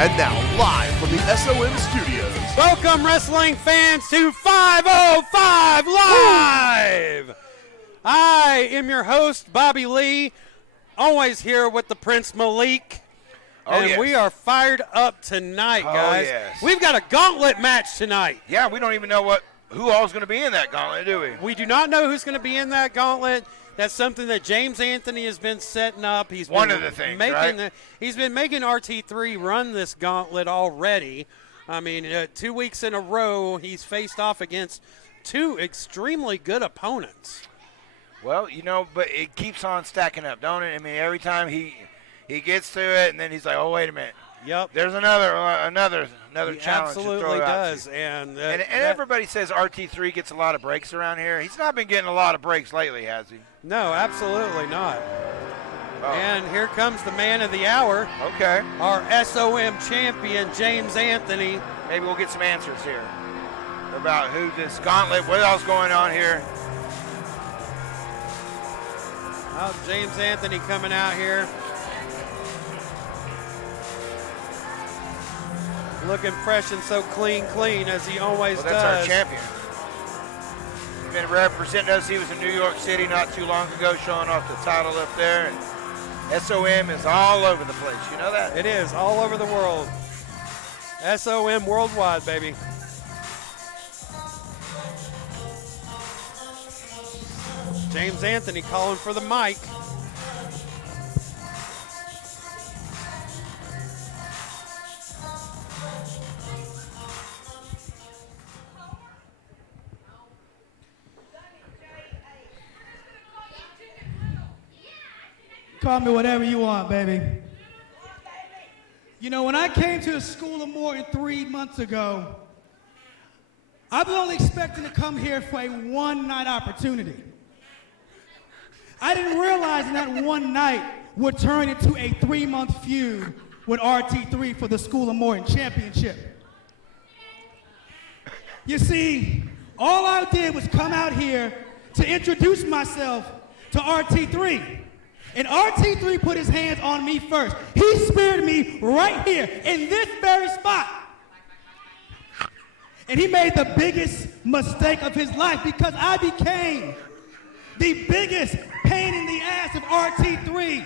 And now, live from the SOM studios. Welcome, wrestling fans, to 505 Live! I am your host, Bobby Lee, always here with the Prince Malik. And we are fired up tonight, guys. Yes. We've got a gauntlet match tonight. Yeah, we don't even know who all's going to be in that gauntlet, do we? We do not know who's going to be in that gauntlet. That's something that James Anthony has been setting up. He's one of the things, right? He's been making RT3 run this gauntlet already. I mean, 2 weeks in a row, he's faced off against two extremely good opponents. Well, you know, but it keeps on stacking up, don't it? I mean, every time he gets to it, and then he's like, oh, wait a minute. Yep. There's another He challenge absolutely to throw does. out. And everybody says RT3 gets a lot of breaks around here. He's not been getting a lot of breaks lately, has he? No, absolutely not. Oh. And here comes the man of the hour. Okay. Our SOM champion, James Anthony. Maybe we'll get some answers here about who this gauntlet, what else going on here. Oh, James Anthony coming out here. Looking fresh and so clean as he always does. That's our champion. He's been representing us. He was in New York City not too long ago, showing off the title up there. And SOM is all over the place. You know that? It is all over the world. SOM worldwide, baby. James Anthony calling for the mic. Call me whatever you want, baby. You know, when I came to the School of Morton 3 months ago, I was only expecting to come here for a one-night opportunity. I didn't realize that one night would turn into a 3-month feud with RT3 for the School of Morton championship. You see, all I did was come out here to introduce myself to RT3. And RT3 put his hands on me first. He speared me right here in this very spot. And he made the biggest mistake of his life because I became the biggest pain in the ass of RT3.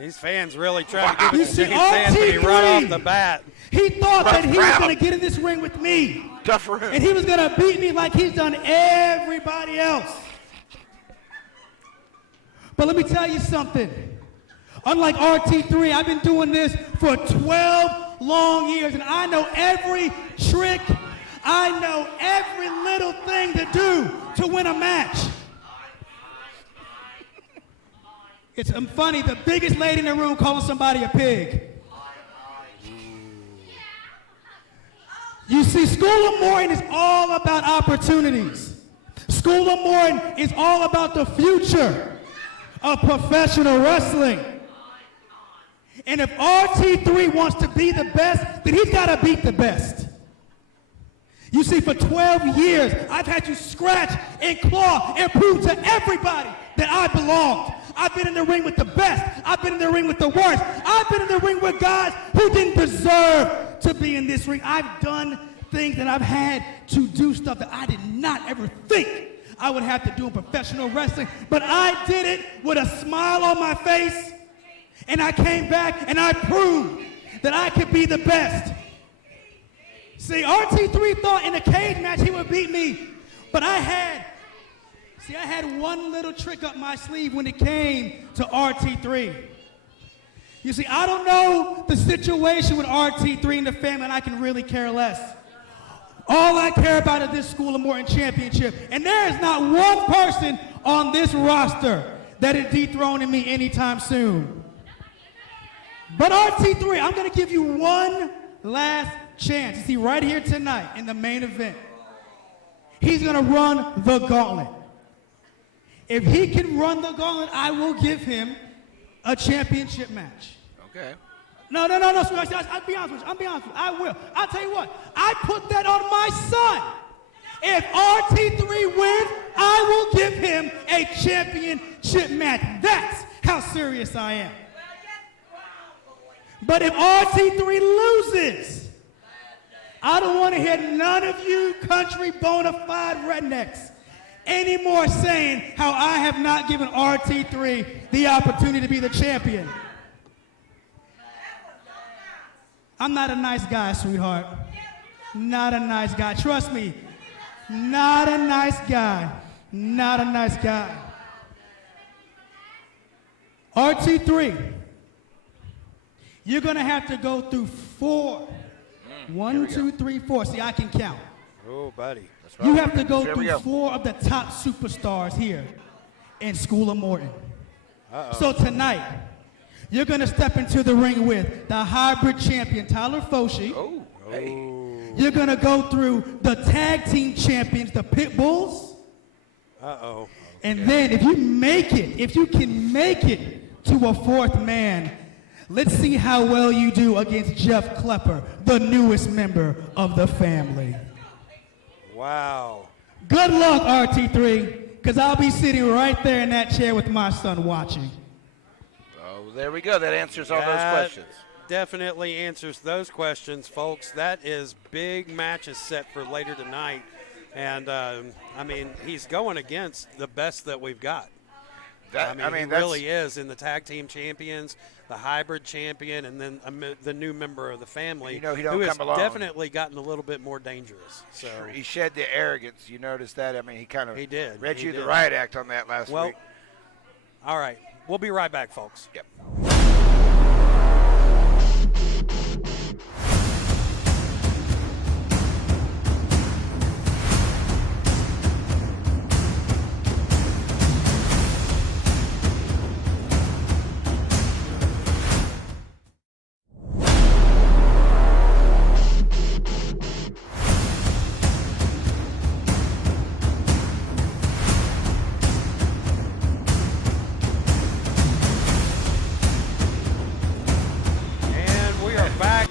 These fans really try to give it to James RT3, Anthony right off the bat. He thought that he was going to get in this ring with me. Tough for him. And he was going to beat me like he's done everybody else. But let me tell you something. Unlike RT3, I've been doing this for 12 long years, and I know every trick, I know every little thing to do to win a match. It's funny, the biggest lady in the room calling somebody a pig. You see, School of Morton is all about opportunities. School of Morton is all about the future of professional wrestling. And if RT3 wants to be the best, then he's got to beat the best. You see, for 12 years, I've had to scratch and claw and prove to everybody that I belonged. I've been in the ring with the best. I've been in the ring with the worst. I've been in the ring with guys who didn't deserve to be in this ring. I've done things and I've had to do stuff that I did not ever think I would have to do in professional wrestling, but I did it with a smile on my face, and I came back and I proved that I could be the best. See, RT3 thought in a cage match he would beat me, but I had one little trick up my sleeve when it came to RT3. You see, I don't know the situation with RT3 and the family, and I can really care less. All I care about is this School of Morton championship. And there is not one person on this roster that is dethroning me anytime soon. But RT3, I'm going to give you one last chance. You see, right here tonight in the main event, he's going to run the gauntlet. If he can run the gauntlet, I will give him a championship match. Okay. No, sweetheart. I'll be honest with you. I will. I'll tell you what. I put that on my son. If RT3 wins, I will give him a championship match. That's how serious I am. But if RT3 loses, I don't want to hear none of you country bona fide rednecks anymore saying how I have not given RT3 the opportunity to be the champion. I'm not a nice guy, sweetheart. Not a nice guy. Trust me, not a nice guy. Not a nice guy. RT3, you're going to have to go through 4. 1, 2, 3, 4. See, I can count. Oh, buddy. That's right. You have to go through 4 of the top superstars here in School of Morton. So tonight, you're going to step into the ring with the hybrid champion, Tyler Foshee. Oh, hey. You're going to go through the tag team champions, the Pit Bulls. Uh-oh. And then if you can make it to a 4th man, let's see how well you do against Jeff Klepper, the newest member of the family. Wow. Good luck, RT3, because I'll be sitting right there in that chair with my son watching. Oh, there we go. That answers all those questions. Definitely answers those questions, folks. That is big matches set for later tonight. And, I mean, he's going against the best that we've got. He really is in the tag team champions, the hybrid champion, and then the new member of the family, who has definitely gotten a little bit more dangerous. So sure, he shed the arrogance. You noticed that? I mean, he kind of read you the riot act on that last week. All right. We'll be right back, folks. Yep.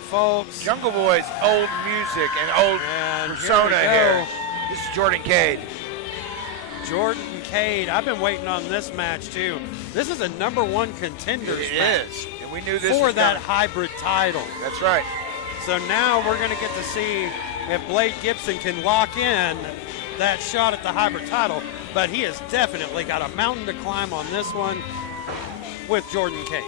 Folks. Jungle Boy's old music and old persona here. This is Jordan Cade. Jordan Cade. I've been waiting on this match too. This is a #1 contenders match. It is. And we knew this for that hybrid title. That's right. So now we're going to get to see if Blythe Gibson can lock in that shot at the hybrid title. But he has definitely got a mountain to climb on this one with Jordan Cade.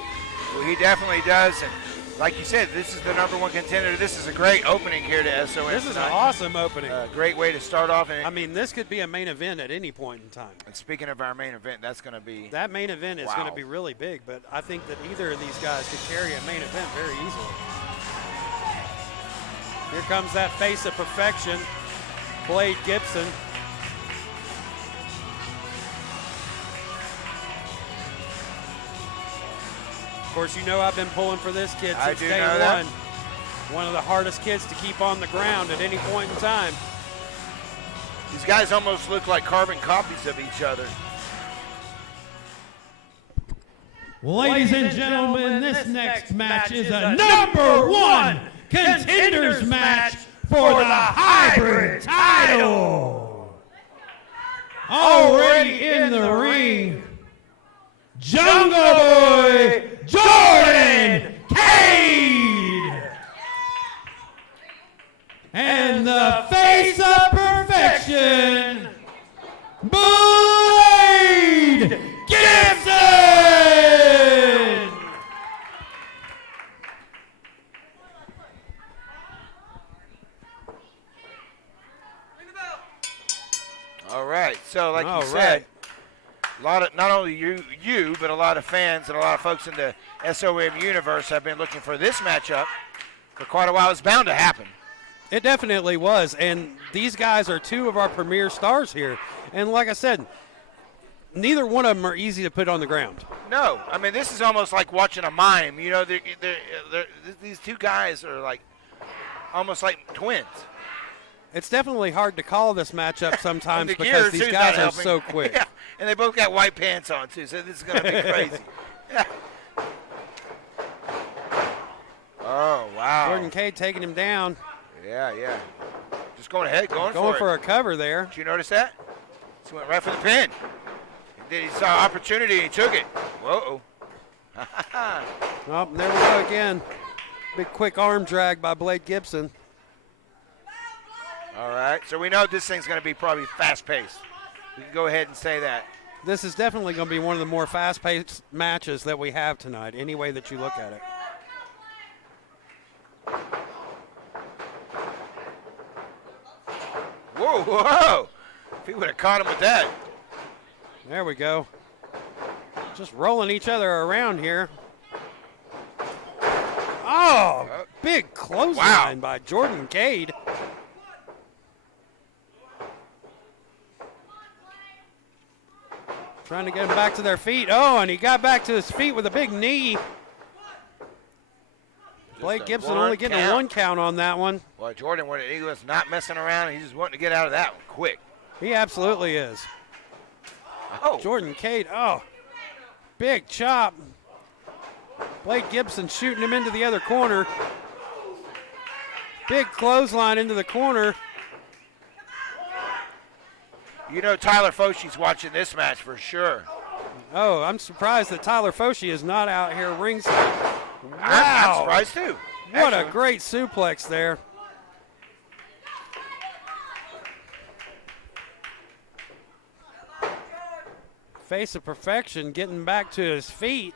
Well, he definitely does. And like you said, this is the #1 contender. This is a great opening here to SOM. This is an awesome opening. Great way to start off. I mean, this could be a main event at any point in time. And speaking of our main event, that's going to be... That main event is going to be really big, but I think that either of these guys could carry a main event very easily. Here comes that face of perfection, Blythe Gibson. Of course, you know I've been pulling for this kid since day one. One of the hardest kids to keep on the ground at any point in time. These guys almost look like carbon copies of each other. Ladies and gentlemen, this next match is a #1 contenders match for the hybrid title. Already in the ring, Jungle Boy Jordan Cade and the face of perfection, Blythe Gibson. All right, so like you said, a lot of not only you, but a lot of fans and a lot of folks in the SOM universe have been looking for this matchup for quite a while. It's bound to happen. It definitely was, and these guys are 2 of our premier stars here. And like I said, neither one of them are easy to put on the ground. No, I mean, this is almost like watching a mime. You know, these 2 guys are like almost like twins. It's definitely hard to call this matchup sometimes because these guys are so quick. Yeah, and they both got white pants on, too, so this is going to be crazy. Yeah. Oh, wow. Jordan Cade taking him down. Yeah. Just going ahead, going for a cover there. Did you notice that? He went right for the pin. He saw opportunity and he took it. Whoa. Oh, there we go again. Big quick arm drag by Blythe Gibson. All right, so we know this thing's going to be probably fast-paced. We can go ahead and say that. This is definitely going to be one of the more fast-paced matches that we have tonight, any way that you look at it. Whoa, whoa. If he would have caught him with that. There we go. Just rolling each other around here. Oh, big clothesline by Jordan Cade. Trying to get them back to their feet. Oh, and he got back to his feet with a big knee. Blythe Gibson only getting a 1 count on that one. Well, Jordan, he was not messing around. He's just wanting to get out of that one quick. He absolutely is. Oh. Jordan Cade, oh, big chop. Blythe Gibson shooting him into the other corner. Big clothesline into the corner. You know Tyler Foshie's watching this match for sure. Oh, I'm surprised that Tyler Foshie is not out here ringside. Wow. I'm surprised too. What Actually. a great suplex there. Face of Perfection getting back to his feet.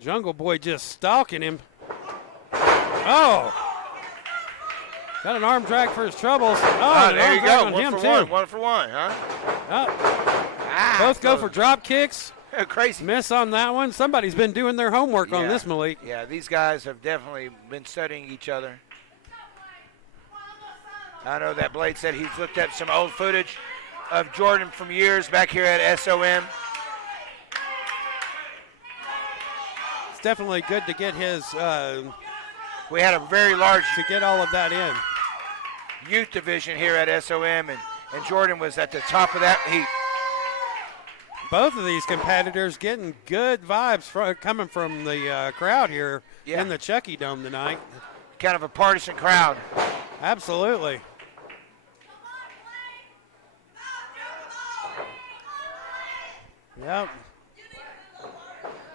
Jungle Boy just stalking him. Oh. Got an arm drag for his troubles. Oh, there you go. On him for too. one. 1 for 1, huh? Both go for drop kicks. Crazy. Miss on that one. Somebody's been doing their homework on this, Malik. Yeah, these guys have definitely been studying each other. I know that Blythe said he's looked at some old footage of Jordan from years back here at SOM. It's definitely good to get his We had a very large to get all of that in. youth division here at SOM, and Jordan was at the top of that heap. Both of these competitors getting good vibes coming from the crowd here in the Chucky Dome tonight. Kind of a partisan crowd. Absolutely. Yep.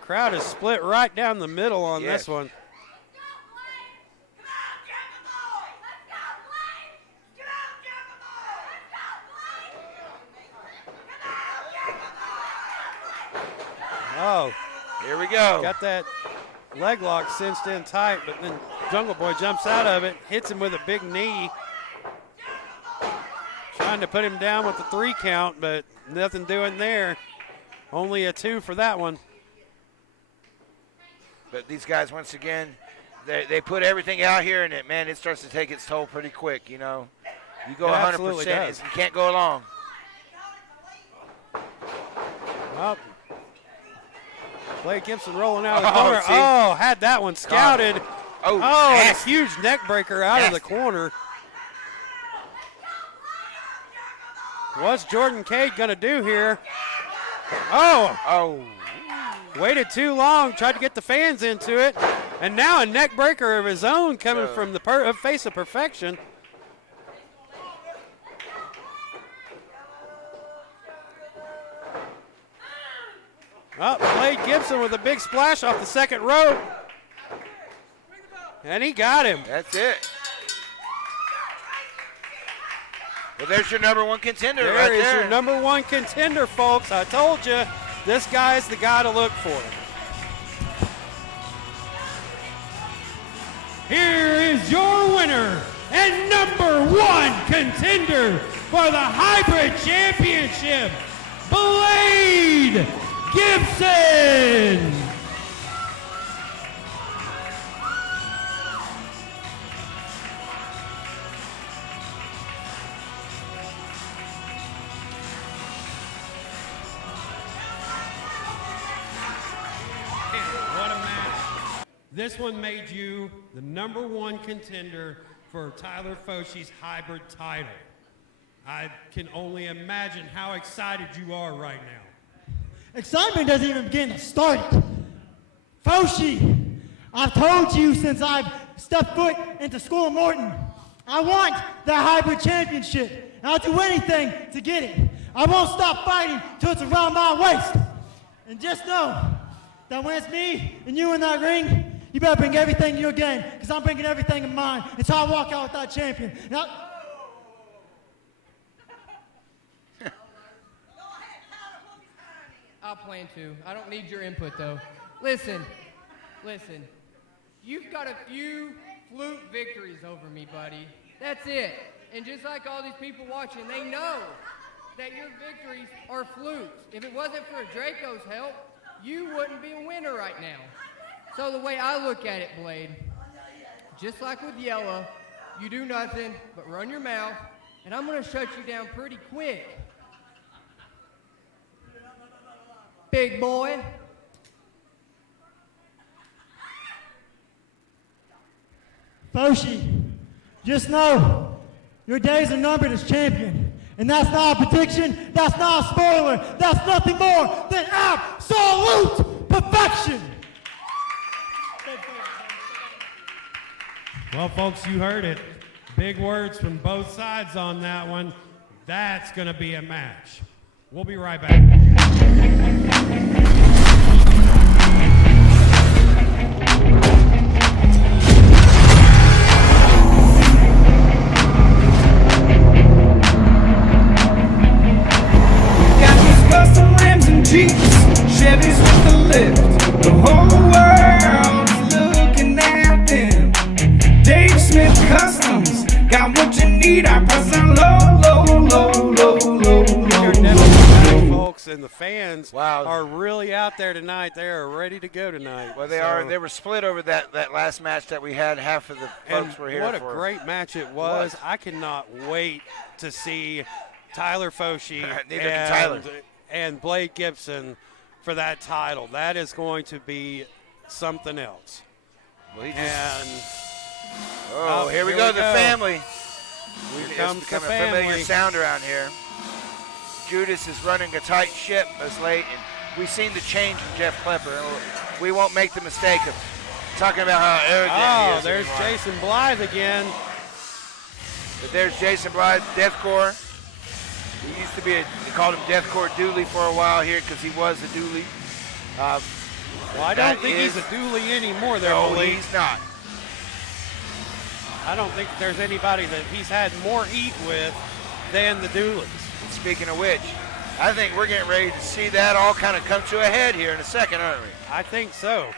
Crowd is split right down the middle on this one. Oh. Here we go. Got that leg lock cinched in tight, but then Jungle Boy jumps out of it, hits him with a big knee. Trying to put him down with the 3 count, but nothing doing there. Only a 2 for that one. But these guys, once again, they put everything out here, and it starts to take its toll pretty quick, you know. You go 100%, you can't go along. Well, Blythe Gibson rolling out of the corner. Oh, had that one scouted. Oh, and a huge neck breaker out of the corner. What's Jordan Cade going to do here? Oh. Waited too long, tried to get the fans into it. And now a neck breaker of his own coming from the Face of Perfection. Oh, Blythe Gibson with a big splash off the second rope. And he got him. That's it. Well, there's your number 1 contender right there. There is your number 1 contender, folks. I told you, this guy's the guy to look for. Here is your winner and number 1 contender for the Hybrid Championship, Blythe Gibson. What a match. This one made you the number 1 contender for Tyler Foshie's hybrid title. I can only imagine how excited you are right now. Excitement doesn't even begin to start. Foshie, I've told you since I've stepped foot into School of Morton, I want the hybrid championship, and I'll do anything to get it. I won't stop fighting till it's around my waist. And just know that when it's me and you in that ring, You better bring everything in your game, because I'm bringing everything in mine. It's how I walk out with that champion. Now, I'll plan to. I don't need your input, though. Listen. You've got a few fluke victories over me, buddy. That's it. And just like all these people watching, they know that your victories are flukes. If it wasn't for Draco's help, you wouldn't be a winner right now. So the way I look at it, Blade, just like with Yella, you do nothing but run your mouth, and I'm going to shut you down pretty quick. Big boy. Foshi, just know your days are numbered as champion. And that's not a prediction, that's not a spoiler, that's nothing more than absolute perfection. Well, folks, you heard it. Big words from both sides on that one. That's going to be a match. We'll be right back. Custom rims and Jeeps, Chevys with the lift. The whole world's looking at them. Dave Smith Customs, got what you need. I press down low. Folks, and the fans are really out there tonight. They are ready to go tonight. Well, they are. They were split over that last match that we had. Half of the folks were here. What a great match it was. I cannot wait to see Tyler Foshi and Blake Gibson for that title. That is going to be something else. Well, here we go. The family. Here comes it's becoming the a familiar family. sound around here. Judas is running a tight ship as late, and we've seen the change from Jeff Klepper. We won't make the mistake of talking about how arrogant he is there's anymore. Jason Blythe again. But there's Jason Blythe, Deathcore. He used to be they called him Deathcore Dooley for a while here because he was a Dooley. Well, I don't think he's a Dooley anymore there, No, Malik. he's not. I don't think there's anybody that he's had more heat with than the Dooleys. Speaking of which, I think we're getting ready to see that all kind of come to a head here in a second, aren't we? I think so.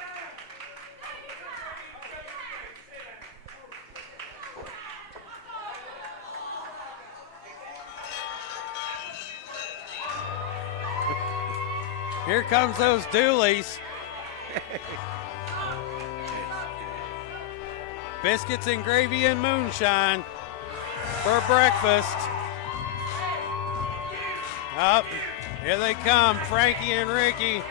Here comes those Dooleys. Biscuits and gravy and moonshine for breakfast. Up, here they come, Frankie and Ricky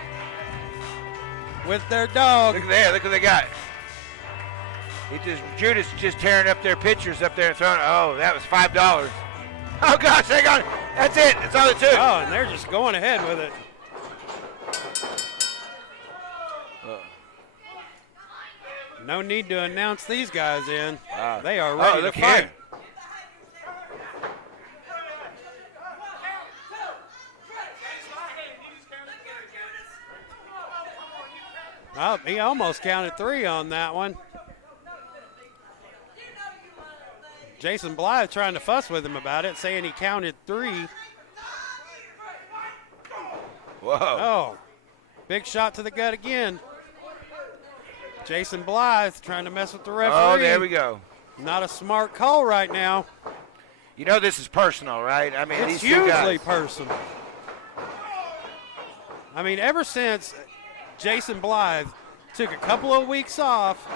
with their dog. Look there, look what they got. Judas just tearing up their pictures up there and throwing. Oh, that was $5. Oh gosh, hang on. That's it. That's all it took. Oh, and they're just going ahead with it. No need to announce these guys in. They are ready to fight. Oh, he almost counted 3 on that one. Jason Blythe trying to fuss with him about it, saying he counted 3. Whoa. Oh, big shot to the gut again. Jason Blythe trying to mess with the referee. Oh, there we go. Not a smart call right now. You know this is personal, right? I mean, It's these two hugely guys. personal. I mean, ever since Jason Blythe took a couple of weeks off,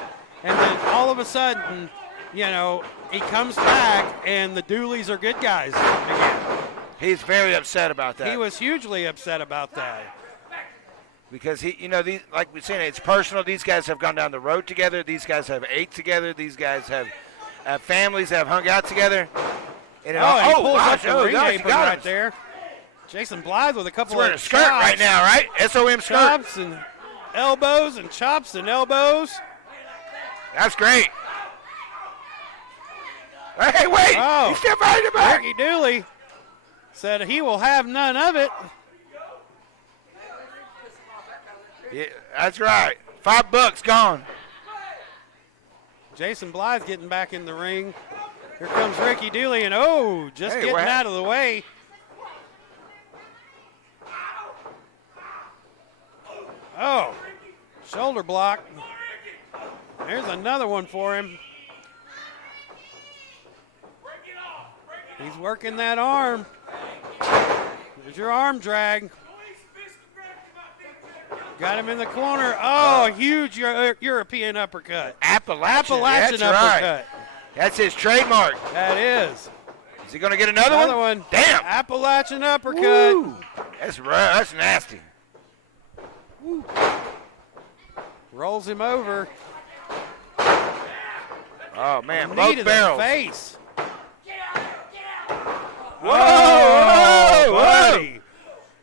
and then all of a sudden, you know, he comes back, and the Dooleys are good guys again. He's very upset about that. He was hugely upset about that. Because these, like we said, it's personal. These guys have gone down the road together. These guys have ate together. These guys have families that have hung out together. And he pulls up the ring gosh, apron right there. Jason Blythe with a couple He's wearing of a skirt right now, right? SOM skirt. Chops and elbows and chops and elbows. That's great. Hey, wait! Oh, He stepped right in the back. Ricky Dooley said he will have none of it. Yeah, that's right. $5 gone. Jason Blythe getting back in the ring. Here comes Ricky Dooley, and just getting out of the way. Oh, shoulder block. There's another one for him. He's working that arm. There's your arm drag. Got him in the corner. Oh, huge European uppercut. Appalachian uppercut. Right. That's his trademark. That is. Is he going to get another one? Damn. Appalachian uppercut. Woo. That's nasty. Woo. Rolls him over. Oh, man. Knee Both to barrels. the face. Whoa, buddy.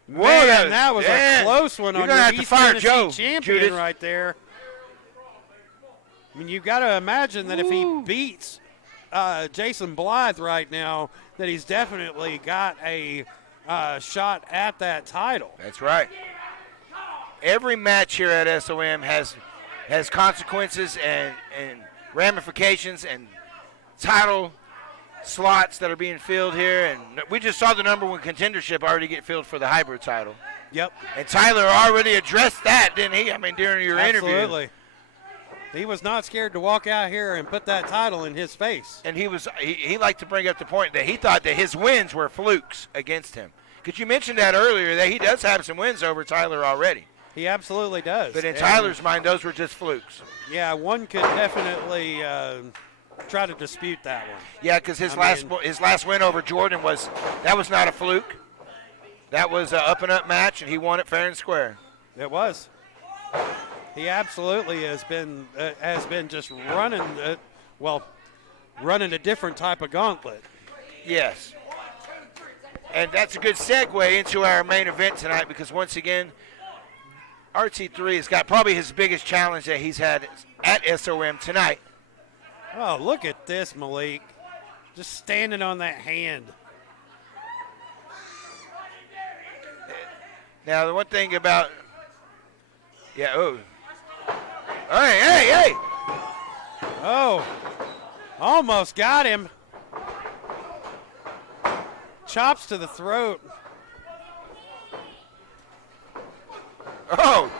Whoa, Man, that was a close one on your East Tennessee champion Judas. right there. I mean, you've got to imagine that if he beats Jason Blythe right now, that he's definitely got a shot at that title. That's right. Every match here at SOM has consequences and ramifications and title slots that are being filled here, and we just saw the number one contendership already get filled for the hybrid title. Yep. And Tyler already addressed that, didn't he? I mean, during your interview. Absolutely. He was not scared to walk out here and put that title in his face. And he liked to bring up the point that he thought that his wins were flukes against him. Because you mentioned that earlier, that he does have some wins over Tyler already. He absolutely does. But in Tyler's mind, those were just flukes. Yeah, one could definitely try to dispute that one. Yeah, because his last win over Jordan was not a fluke. That was an up-and-up match, and he won it fair and square. It was. He absolutely has been just running a different type of gauntlet. Yes. And that's a good segue into our main event tonight, because once again, RT3 has got probably his biggest challenge that he's had at SOM tonight. Oh, look at this, Malik. Just standing on that hand. Now, the one thing about, Hey. Oh, almost got him. Chops to the throat. Oh,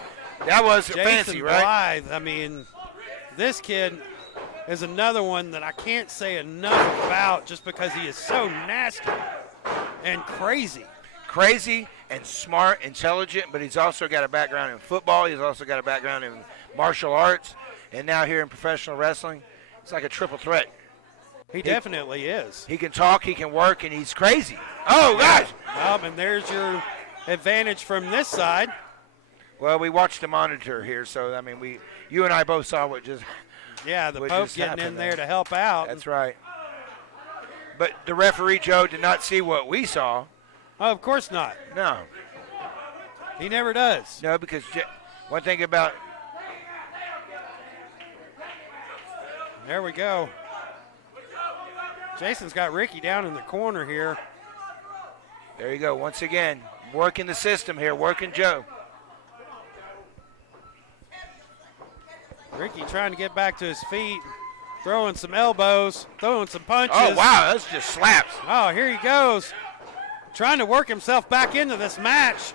that was Jason fancy, right? Blythe, I mean, this kid is another one that I can't say enough about just because he is so nasty and crazy. Crazy and smart, intelligent, but he's also got a background in football. He's also got a background in martial arts, and now here in professional wrestling. It's like a triple threat. He definitely is. He can talk, he can work, and he's crazy. Oh, gosh. And there's your advantage from this side. Well, we watched the monitor here, so, I mean, you and I both saw what just Yeah, the Pope getting in there to help out. That's right. But the referee, Joe, did not see what we saw. Oh, of course not. No. He never does. No, because one thing about... There we go. Jason's got Ricky down in the corner here. There you go. Once again, working the system here, working Joe. Ricky trying to get back to his feet, throwing some elbows, throwing some punches. Oh, wow, that's just slaps. Oh, here he goes. Trying to work himself back into this match.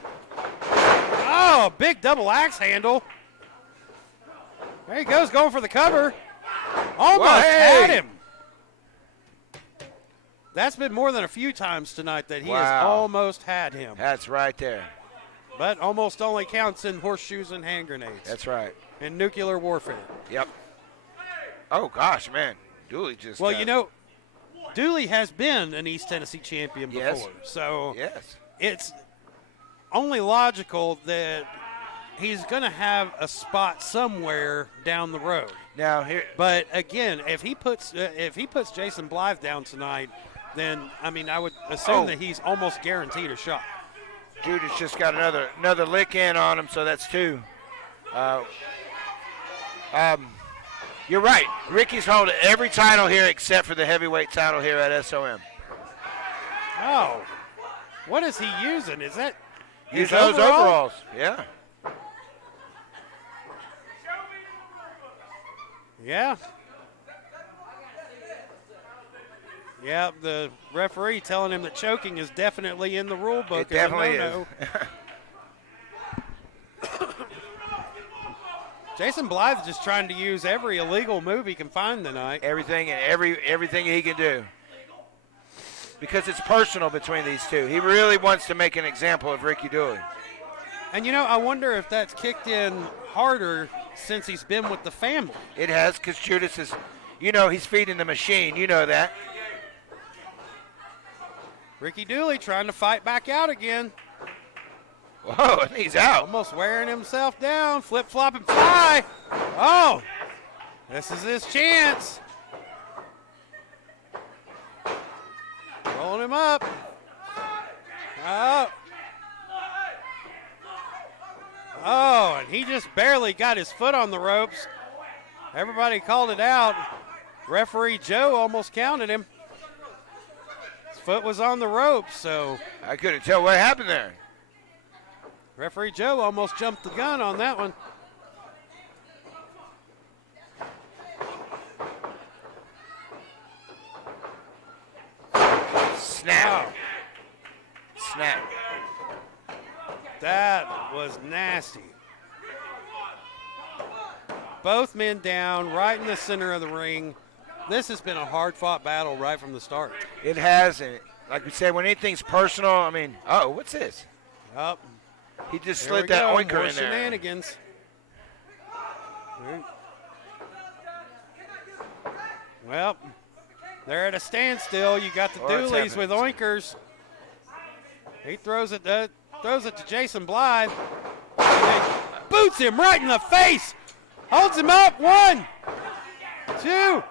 Oh, big double axe handle. There he goes, going for the cover. Almost had him. That's been more than a few times tonight that he has almost had him. That's right there. But almost only counts in horseshoes and hand grenades. That's right. And nuclear warfare. Yep. Oh, gosh, man. Dooley just... Well, you know, Dooley has been an East Tennessee champion before. Yes. So yes. It's only logical that he's going to have a spot somewhere down the road. Now here, but again, if he puts Jason Blythe down tonight, then I mean I would assume that he's almost guaranteed a shot. Judas just got another lick in on him, so that's two. You're right. Ricky's holding every title here except for the heavyweight title here at SOM. Oh, what is he using? Is that use those overalls? Yeah. Yeah. Yeah, the referee telling him that choking is definitely in the rule book. It definitely is. Jason Blythe just trying to use every illegal move he can find tonight. Everything and everything he can do. Because it's personal between these two. He really wants to make an example of Ricky Dooley. And, you know, I wonder if that's kicked in harder since he's been with the family. It has, because Judas is, you know, he's feeding the machine. You know that. Ricky Dooley trying to fight back out again. Whoa, and he's out. Almost wearing himself down. Flip, flop, and fly. Oh, this is his chance. Rolling him up. Oh. Oh, and he just barely got his foot on the ropes. Everybody called it out. Referee Joe almost counted him. His foot was on the ropes, so. I couldn't tell what happened there. Referee Joe almost jumped the gun on that one. Snap. Snap. That was nasty. Both men down right in the center of the ring. This has been a hard-fought battle right from the start. It has, and like we said, when anything's personal, I mean, oh, what's this? Up. He just There we slid that go. oinker More in there. shenanigans. Well, they're at a standstill. You got the Oh, it's Dooleys with happening. oinkers. He throws it to Jason Blythe. And then boots him right in the face. Holds him up. 1, 2, 3.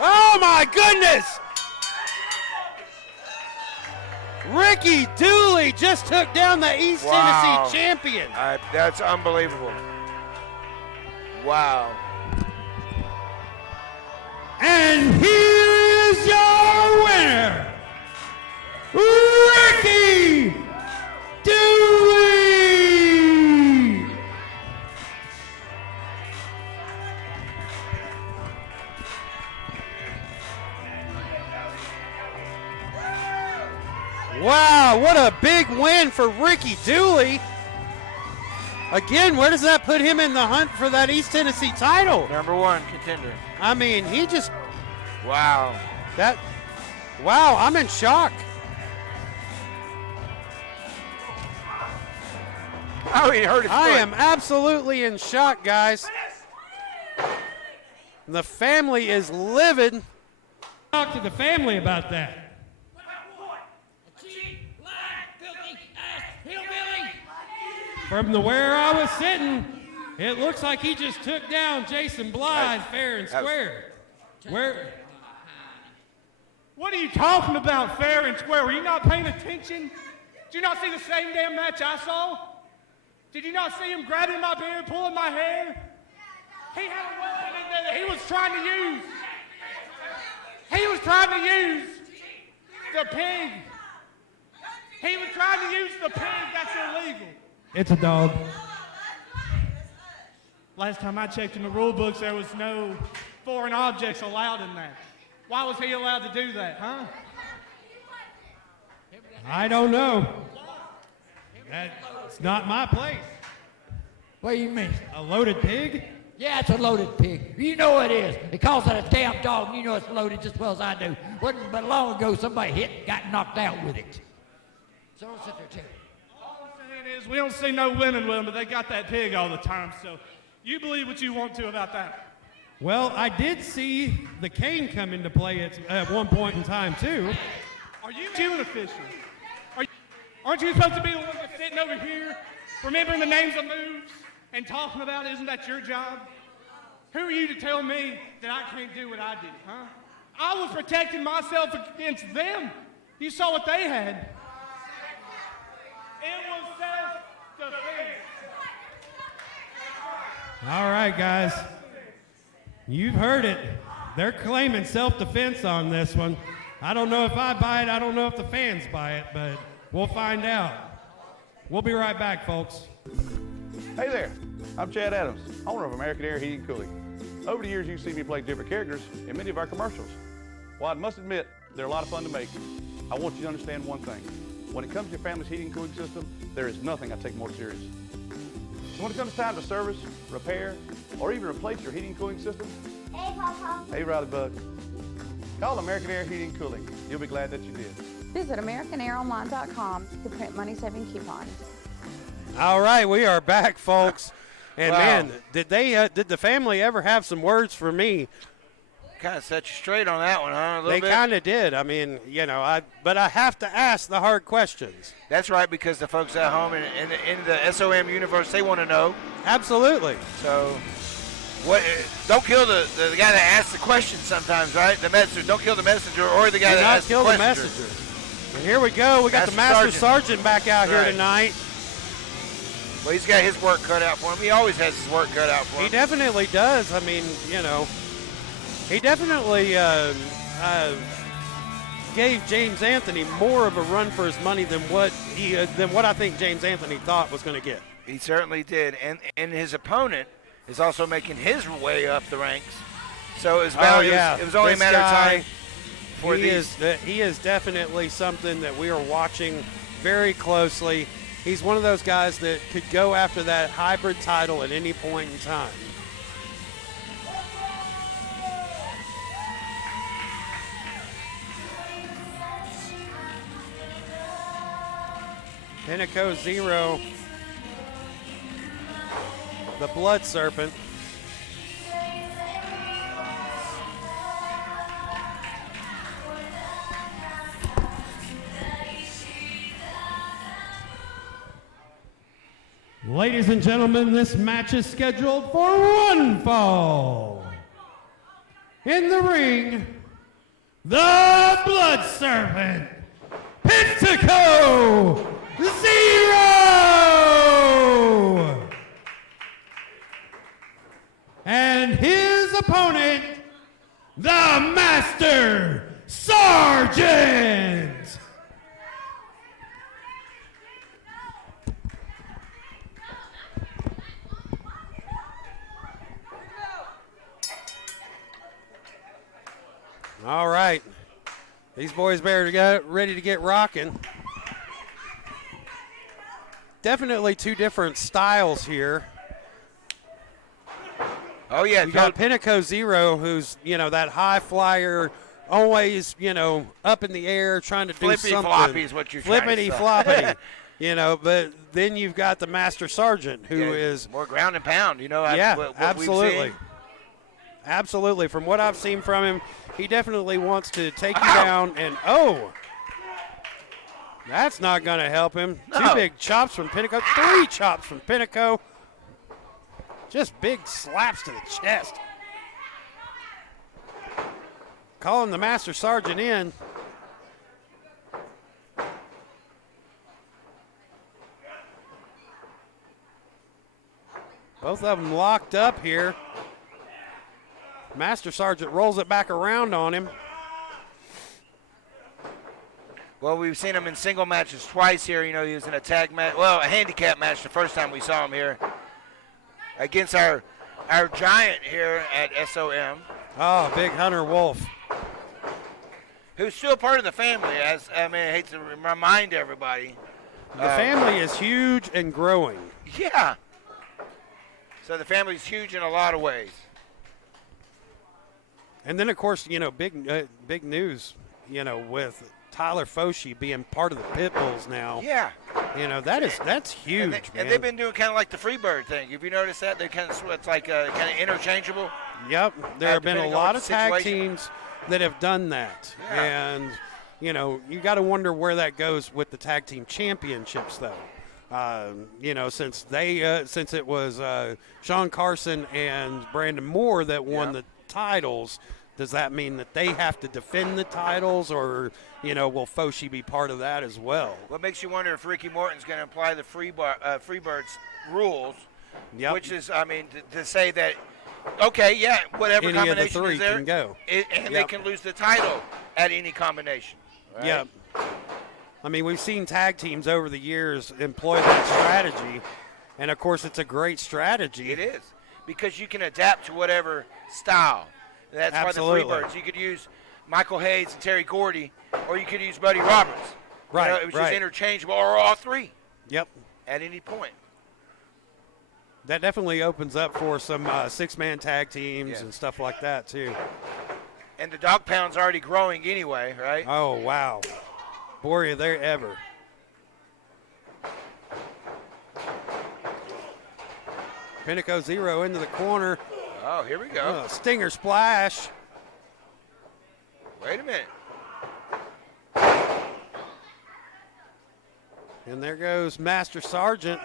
Oh my goodness! Ricky Dooley just took down the East Wow. Tennessee champion. That's unbelievable. Wow. And here is your winner, Ricky Dooley! Wow, what a big win for Ricky Dooley. Again, where does that put him in the hunt for that East Tennessee title? #1 contender. I mean, he just, Wow. wow, I'm in shock. Oh, he hurt his I foot. am absolutely in shock, guys. The family is livid. Talk to the family about that. From where I was sitting, it looks like he just took down Jason Blythe fair and square. Where? What are you talking about, fair and square? Were you not paying attention? Did you not see the same damn match I saw? Did you not see him grabbing my beard, pulling my hair? He had a weapon in there that he was trying to use. He was trying to use the pig. He was trying to use the pig. That's illegal. It's a dog. Last time I checked in the rule books, there was no foreign objects allowed in that. Why was he allowed to do that, huh? I don't know. That's not my place. What do you mean? A loaded pig? Yeah, it's a loaded pig. You know it is. They calls it a damn dog, and you know it's loaded just as well as I do. Wasn't but long ago somebody hit and got knocked out with it. So don't sit there too. All I'm saying is we don't see no women with them, but they got that pig all the time. So you believe what you want to about that. Well, I did see the cane come into play at one point in time, too. Are you an official? Aren't you supposed to be the one that's sitting over here, remembering the names of moves and talking about it? Isn't that your job? Who are you to tell me that I can't do what I did, huh? I was protecting myself against them. You saw what they had. It was self-defense. All right, guys. You've heard it. They're claiming self-defense on this one. I don't know if I buy it. I don't know if the fans buy it, but we'll find out. We'll be right back, folks. Hey there, I'm Chad Adams, owner of American Air Heating and Cooling. Over the years, you've seen me play different characters in many of our commercials. While I must admit, They're a lot of fun to make. I want you to understand one thing. When it comes to your family's heating and cooling system, there is nothing I take more serious. So when it comes time to service, repair, or even replace your heating and cooling system, hey, Papa. hey, Riley Bug, call American Air Heating and Cooling. You'll be glad that you did. Visit AmericanAirOnline.com to print money-saving coupons. All right, we are back, folks. And Wow. man, did the family ever have some words for me? Kind of set you straight on that one, huh? A little They bit. kind of did. I mean, but I have to ask the hard questions. That's right, because the folks at home in the SOM universe, they want to know. Absolutely. So, what? Don't kill the guy that asks the question sometimes, right? The messenger. Don't kill the messenger or the guy Do that not asks kill the the question. messenger. And here we go. We got the Master Sergeant back out here Right. tonight. Well, he's got his work cut out for him. He always has his work cut out for him. He definitely does. I mean, he definitely gave James Anthony more of a run for his money than what I think James Anthony thought was going to get. He certainly did, and his opponent is also making his way up the ranks. So it was it was only a matter of time for these. He is definitely something that we are watching very closely. He's one of those guys that could go after that hybrid title at any point in time. Pinnacle 0, the Blood Serpent. Ladies and gentlemen, this match is scheduled for one fall. In the ring, the Blood Serpent, Pinnacle 0! And his opponent, the Master Sergeant. All right. These boys better get ready to get rocking. Definitely two different styles here. Oh, yeah. You got Pinnacle 0, who's, that high flyer, always, up in the air trying to do something. Flippity-floppy is what you're trying to say. Flippity-floppity. But then you've got the Master Sergeant, who is more ground and pound, what absolutely. we've seen. Absolutely. From what I've seen from him, he definitely wants to take you down. And, that's not going to help him. No. 2 big chops from Pinnacle. 3 chops from Pinnacle. Just big slaps to the chest. Calling the Master Sergeant in. Both of them locked up here. Master Sergeant rolls it back around on him. Well, we've seen him in single matches twice here. He was in a tag match, a handicap match the first time we saw him here against our giant here at SOM. Oh, big Hunter Wolf. Who's still part of the family, I hate to remind everybody. The family is huge and growing. Yeah. So the family's huge in a lot of ways. And then, of course, big news, with Tyler Foshee being part of the Pitbulls now. Yeah. That's huge, man. And they've been doing kind of like the Freebird thing. Have you noticed that? They it's like kind of interchangeable. Yep. There have been a lot of tag situation. teams that have done that. Yeah. And, you got to wonder where that goes with the tag team championships, though. Since it was Sean Carson and Brandon Moore that won the titles, does that mean that they have to defend the titles, or will Foshee be part of that as well? What makes you wonder if Ricky Morton's going to apply the Freebirds rules, which is, to say that, whatever Any combination of the 3 is there, can go. They can lose the title at any combination. Right? Yep. We've seen tag teams over the years employ that strategy, and of course it's a great strategy. It is, because you can adapt to whatever style. That's Absolutely. why the Freebirds, you could use Michael Hayes and Terry Gordy, or you could use Buddy Roberts. Right, You know, it was just right. interchangeable, or all three Yep. at any point. That definitely opens up for some six-man tag teams Yeah. and stuff like that, too. And the dog pound's already growing anyway, right? Oh, wow. Boy, are there ever. Pinnacle 0 into the corner. Oh, here we go. Stinger splash. Wait a minute. And there goes Master Sergeant.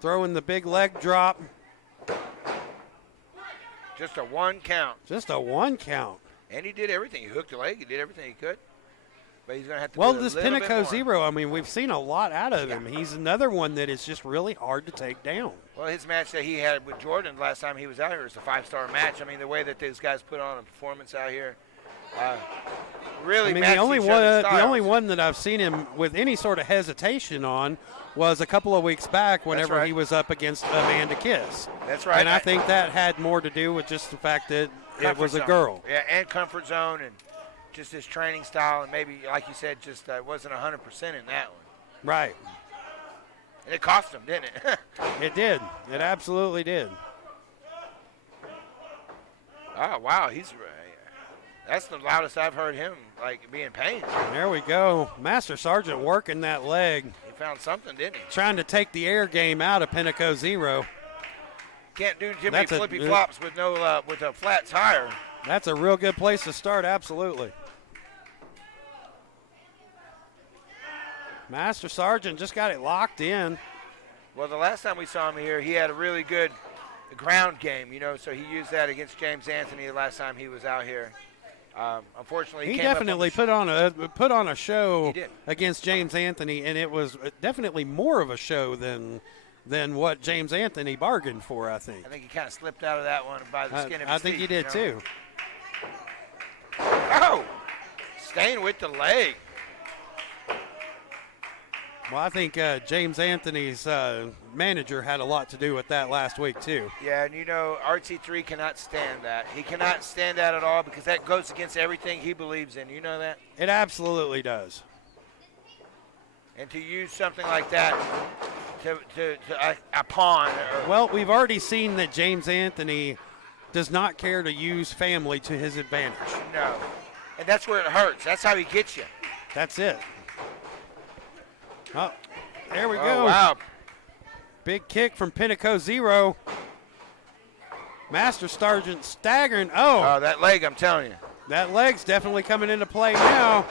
Throwing the big leg drop. Just a 1 count. Just a 1 count. And he did everything. He hooked the leg. He did everything he could. But he's going to have to Well, do a this little bit Pinnacle more. 0, I mean, we've seen a lot out of him. He's another one that is just really hard to take down. Well, his match that he had with Jordan last time he was out here was a 5-star match. I mean, the way that these guys put on a performance out here, really I mean, matched the only each other's one styles. that I've seen him with any sort of hesitation on was a couple of weeks back whenever right. he was up against Amanda Kiss. That's right. And I think that had more to do with just the fact that it Comfort was a zone. girl. Yeah, and comfort zone and just his training style, and maybe, like you said, just wasn't 100% in that one. Right. And it cost him, didn't it? It did. It absolutely did. Oh, wow. That's the loudest I've heard him, like, be in pain. There we go. Master Sergeant working that leg. He found something, didn't he? Trying to take the air game out of Pinnacle 0. Can't do too many That's a- flippy flops with no with a flat tire. That's a real good place to start, absolutely. Master Sergeant just got it locked in. Well, the last time we saw him here, he had a really good ground game, you know, so he used that against James Anthony the last time he was out here. Unfortunately, He came up definitely on put on a show He did. against James Anthony, and it was definitely more of a show than what James Anthony bargained for, I think. I think he kind of slipped out of that one by the skin of his I think teeth, he did you know? too. Oh, staying with the leg. Well, I think James Anthony's manager had a lot to do with that last week too. Yeah, and you know, RT3 cannot stand that. He cannot stand that at all because that goes against everything he believes in. You know that? It absolutely does. And to use something like that to a pawn. Well, we've already seen that James Anthony does not care to use family to his advantage. No. And that's where it hurts. That's how he gets you. That's it. Oh, there we Oh, go. wow. Big kick from Pinnacle 0. Master Sergeant staggering. Oh, that leg, I'm telling you. That leg's definitely coming into play now.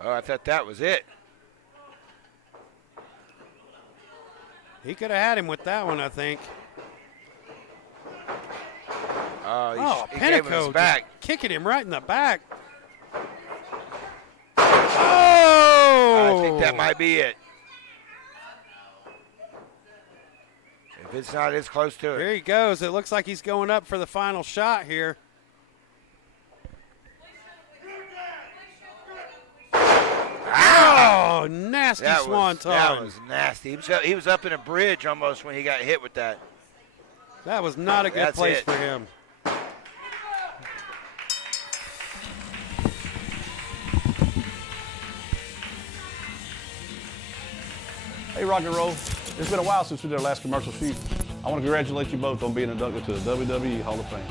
Oh, I thought that was it. He could have had him with that one, I think. He gave him his Pinnacle back. just kicking him right in the back. Oh! I think that might be it. If it's not, it's close to it. Here he goes. It looks like he's going up for the final shot here. Oh, nasty swanton. That was nasty. He was up in a bridge almost when he got hit with that. That was not a good That's place it. for him. Hey, Rock and Roll. It's been a while since we did our last commercial shoot. I want to congratulate you both on being inducted to the WWE Hall of Fame.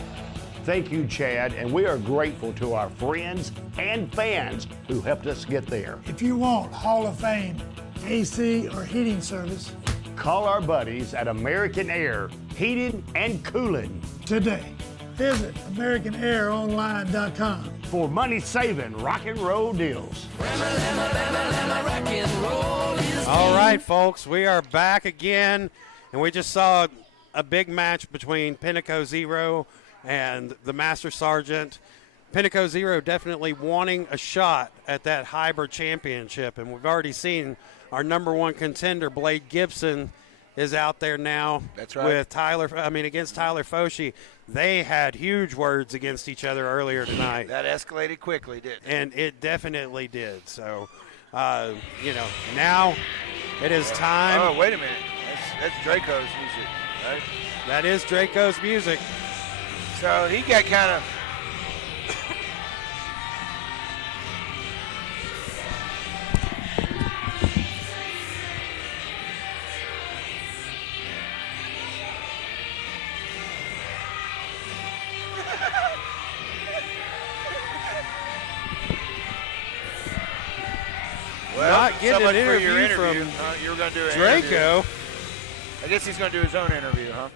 Thank you, Chad, and we are grateful to our friends and fans who helped us get there. If you want Hall of Fame, AC, or heating service, Call our buddies at American Air Heating and Cooling today. Visit AmericanAirOnline.com for money-saving rock and roll deals. All right, folks, we are back again, and we just saw a big match between Pinnacle 0 and the Master Sergeant. Pinnacle 0 definitely wanting a shot at that hybrid championship, and we've already seen our number one contender, Blade Gibson, is out there now. That's right. With against Tyler Foshee. They had huge words against each other earlier tonight. That escalated quickly, didn't it? And it definitely did. So, now it is time. Oh, wait a minute. That's Draco's music, right? That is Draco's music. So he got kind of. Not getting an interview from you were going to do an Draco. interview. I guess he's going to do his own interview, huh?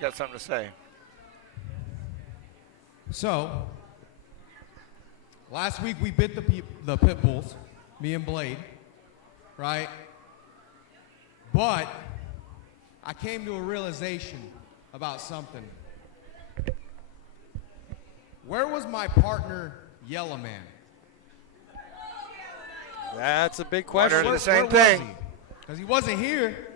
Got something to say. So, last week we bit the pit bulls, me and Blythe, right? But I came to a realization about something. Where was my partner, Yellow Man? That's a big question. Wondering the same thing. Because he wasn't here.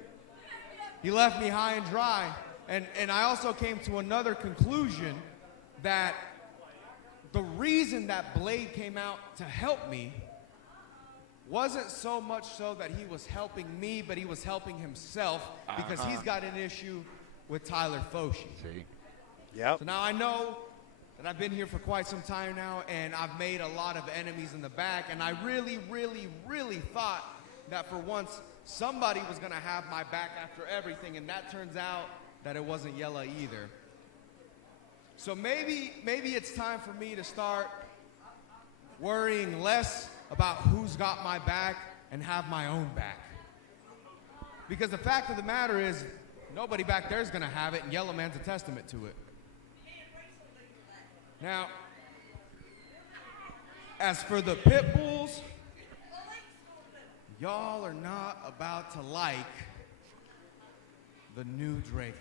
He left me high and dry. And I also came to another conclusion that the reason that Blade came out to help me wasn't so much so that he was helping me, but he was helping himself because he's got an issue with Tyler Foshi. See? Yep. So now I know that I've been here for quite some time now, and I've made a lot of enemies in the back, and I really, really, really thought that for once somebody was going to have my back after everything, and that turns out that it wasn't Yella either. So maybe it's time for me to start worrying less about who's got my back and have my own back. Because the fact of the matter is, nobody back there is going to have it, and Yellow Man's a testament to it. Now, as for the pit bulls, y'all are not about to like the new Draco.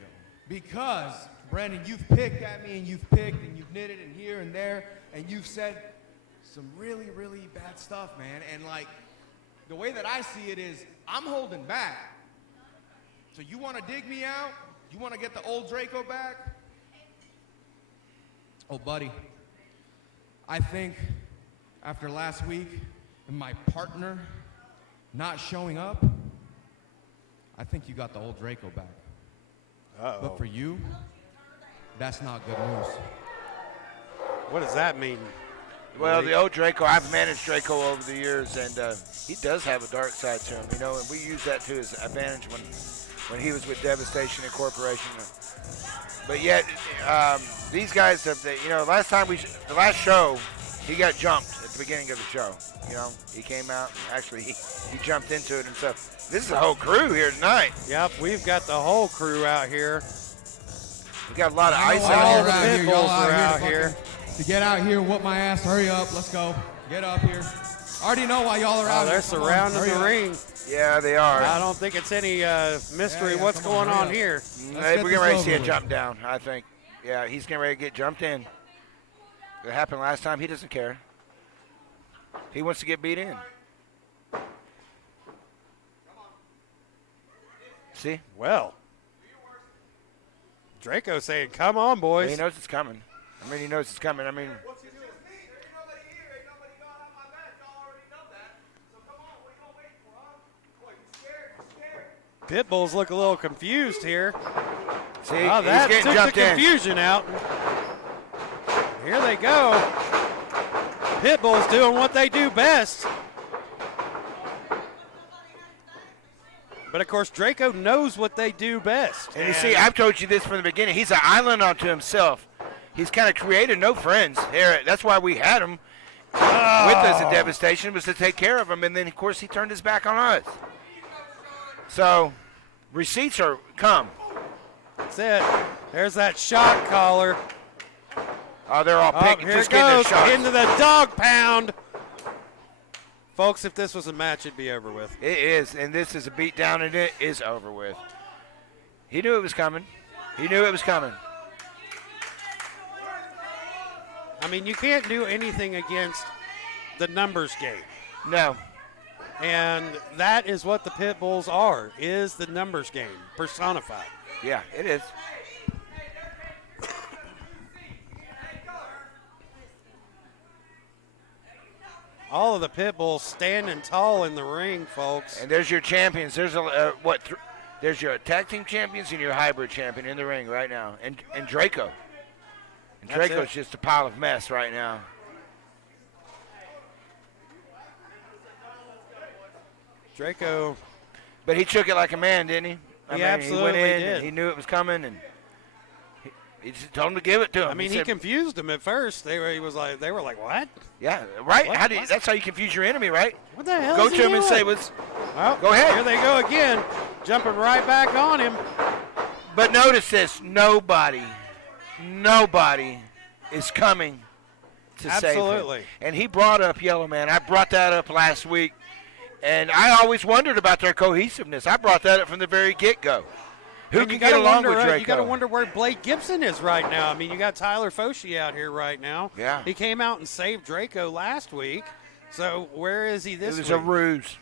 Because, Brandon, you've picked at me and you've picked and you've knitted and here and there and you've said some really, really bad stuff, man. And like, the way that I see it is, I'm holding back. So you want to dig me out? You want to get the old Draco back? Oh, buddy, I think after last week and my partner not showing up, I think you got the old Draco back. Uh-oh. But for you, that's not good news. What does that mean? Well, the old Draco, I've managed Draco over the years, and he does have a dark side to him, you know, and we use that to his advantage when he was with Devastation Incorporation. But yet, these guys have, you know, the last show, he got jumped at the beginning of the show. You know, he came out, and actually he jumped into it himself. This is the whole crew here tonight. Yep, we've got the whole crew out here. We got a lot of ice all out the here. pit bulls are out here. To get out here, whoop my ass, hurry up, let's go. Get up here. I already know why y'all are out here. They're surrounding the ring. Yeah, they are. I don't think it's any mystery what's going on here. We're getting ready to see a jump down, I think. Yeah, he's getting ready to get jumped in. It happened last time. He doesn't care. He wants to get beat in. See? Well, Draco saying, come on, boys. He knows it's coming. He knows it's coming. Pitbulls look a little confused here. See, that he's getting took jumped the confusion out. Here they go. Pitbulls doing what they do best. But, of course, Draco knows what they do best. And you see, I've told you this from the beginning. He's an island unto himself. He's kind of created no friends. That's why we had him with us in Devastation, was to take care of him. And then, of course, he turned his back on us. So, receipts are come. That's it. There's that shot collar. Oh, they're all picking, here just it getting their goes shots. into the dog pound. Folks, if this was a match, it'd be over with. It is, and this is a beatdown, and it is over with. He knew it was coming. I mean, you can't do anything against the numbers game. No. And that is what the pit bulls are, is the numbers game, personified. Yeah, it is. All of the pit bulls standing tall in the ring, folks. And there's your champions. There's there's your tag team champions and your hybrid champion in the ring right now, and Draco. And Draco's just a pile of mess right now. Draco. But he took it like a man, didn't he? He absolutely went in did. And he knew it was coming, and he just told him to give it to him. I mean, he confused him at first. They were like, what? Yeah, right. What? That's how you confuse your enemy, right? What the hell? Go is to he him and doing? say, Well, go ahead. Here they go again, jumping right back on him. But notice this: nobody is coming to save him. Absolutely. And he brought up Yellow Man. I brought that up last week, and I always wondered about their cohesiveness. I brought that up from the very get-go. Who can get along with Draco? You got to wonder where Blake Gibson is right now. I mean, you got Tyler Foshee out here right now. Yeah. He came out and saved Draco last week. So where is he this week? It was a ruse.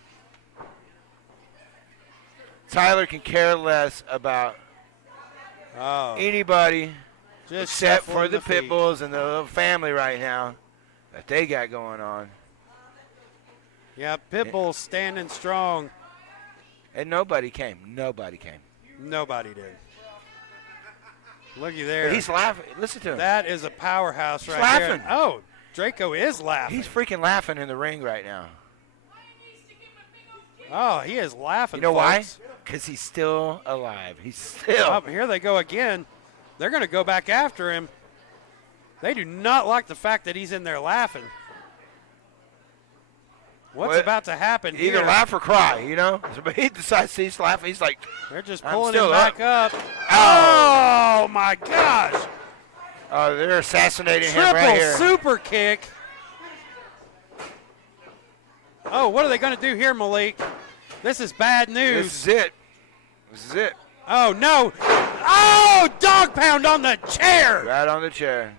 Tyler can care less about anybody except for the pit bulls and the little family right now that they got going on. Yeah, pit bulls standing strong. And nobody came. Nobody did. Looky there. But he's laughing. Listen to him. That is a powerhouse He's right laughing. there. Oh, Draco is laughing. He's freaking laughing in the ring right now. Oh, he is laughing. You know folks. why? Because he's still alive. He's still. Oh, here they go again. They're going to go back after him. They do not like the fact that he's in there laughing. What's about to happen here? Either laugh or cry, you know? But he decides he's laughing. He's like, they're just I'm pulling still him back up. Oh, my gosh. Oh, they're assassinating him right Triple here. super kick. Oh, what are they going to do here, Malik? This is bad news. This is it. Oh, no. Oh, dog pound on the chair. Right on the chair.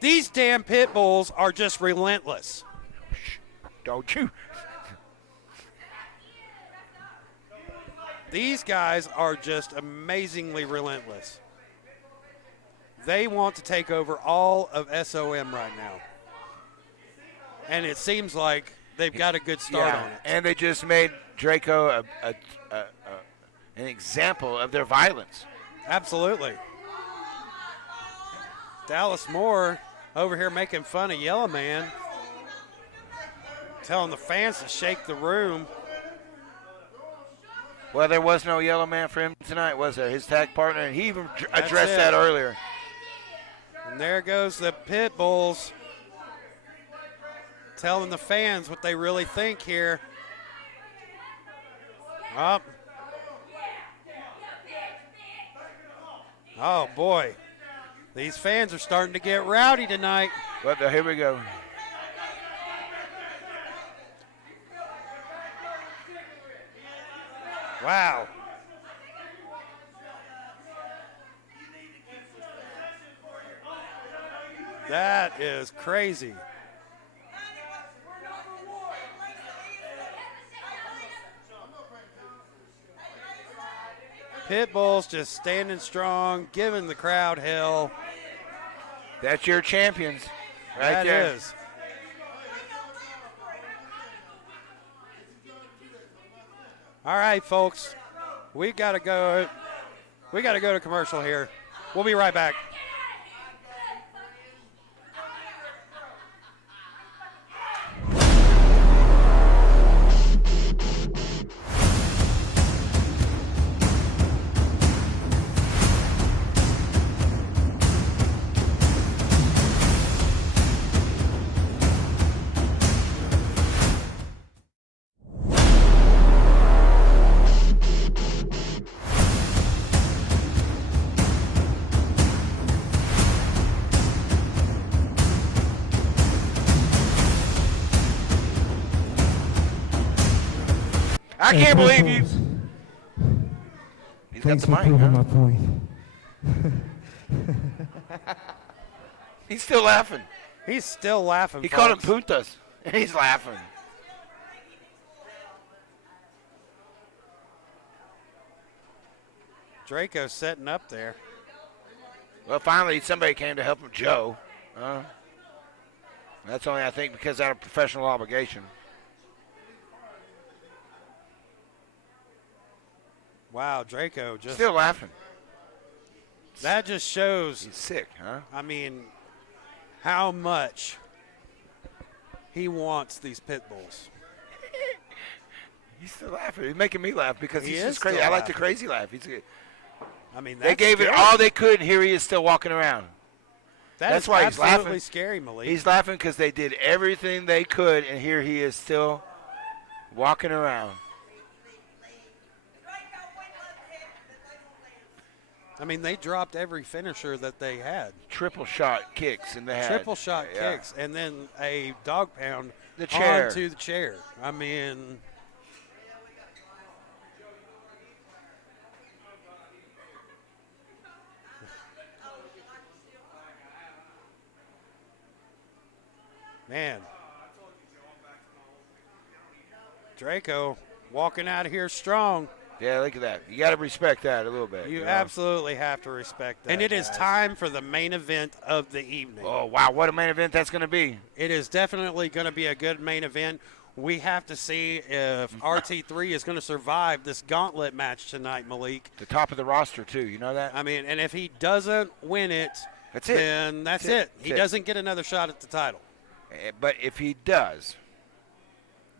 These damn pit bulls are just relentless. Don't you? These guys are just amazingly relentless. They want to take over all of SOM right now. And it seems like they've got a good start on it. And they just made Draco an example of their violence. Absolutely. Dallas Moore over here making fun of Yellow Man, telling the fans to shake the room. Well, there was no Yellow Man for him tonight, was there? His tag partner, and he even addressed that earlier. And there goes the pit bulls, telling the fans what they really think here. Up. Oh, boy. These fans are starting to get rowdy tonight. But here we go. Wow. That is crazy. Pit bulls just standing strong, giving the crowd hell. That's your champions right that there. That is. All right, folks. We got to go to commercial here. We'll be right back. I can't believe you. He's Thanks got for the mic. proving Huh? my point. He's still laughing. He's still laughing. He folks. called him puntas, and he's laughing. Draco's setting up there. Well, finally, somebody came to help him, Joe. That's only, I think, because out of professional obligation. Wow, Draco just Still laughing. That just shows. He's sick, huh? I mean, how much he wants these pit bulls. He's still laughing. He's making me laugh because He he's is just crazy. still I like the laughing. crazy laugh. I mean, they gave it all they could, and here he is still walking around. That's why he's absolutely laughing. Scary, Malik. He's laughing because they did everything they could, and here he is still walking around. I mean, they dropped every finisher that they had. Triple shot kicks, and they had Triple shot kicks, and then a dog pound The chair. onto the chair. I mean, man, Draco walking out of here strong. Yeah, look at that. You got to respect that a little bit. You know? absolutely have to respect that. And it is time for the main event of the evening. Oh, wow. What a main event that's going to be. It is definitely going to be a good main event. We have to see if RT3 is going to survive this gauntlet match tonight, Malik. The top of the roster, too. You know that? I mean, and if he doesn't win it, That's it. then that's it. He doesn't get another shot at the title. But if he does.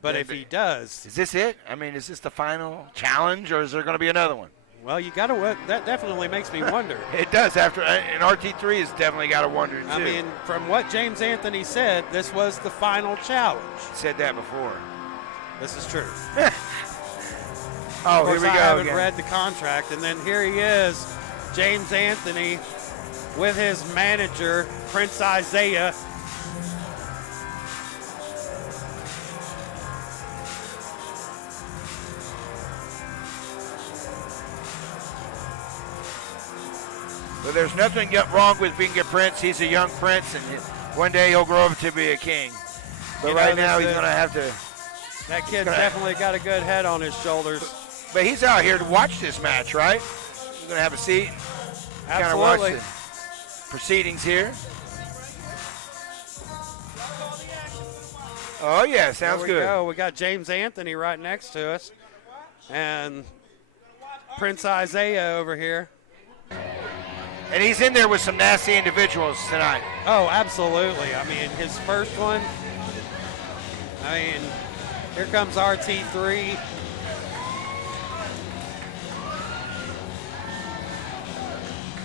But if he does. Is this it? I mean, is this the final challenge, or is there going to be another one? Well, you got to. That definitely makes me wonder. It does. And RT3 has definitely got to wonder, too. I mean, from what James Anthony said, this was the final challenge. He said that before. This is true. Oh, of course, here we go I haven't again. read the contract, and then here he is, James Anthony, with his manager, Prince Isaiah. But there's nothing wrong with being a prince. He's a young prince, and one day he'll grow up to be a king. But right now he's going to have to. That kid's definitely got a good head on his shoulders. But he's out here to watch this match, right? He's going to have a seat. Kind of watch Absolutely. the proceedings here. Oh, yeah, sounds There we good. go. We got James Anthony right next to us. And Prince Isaiah over here. And he's in there with some nasty individuals tonight. Oh, absolutely. I mean, his first one. I mean, here comes RT3.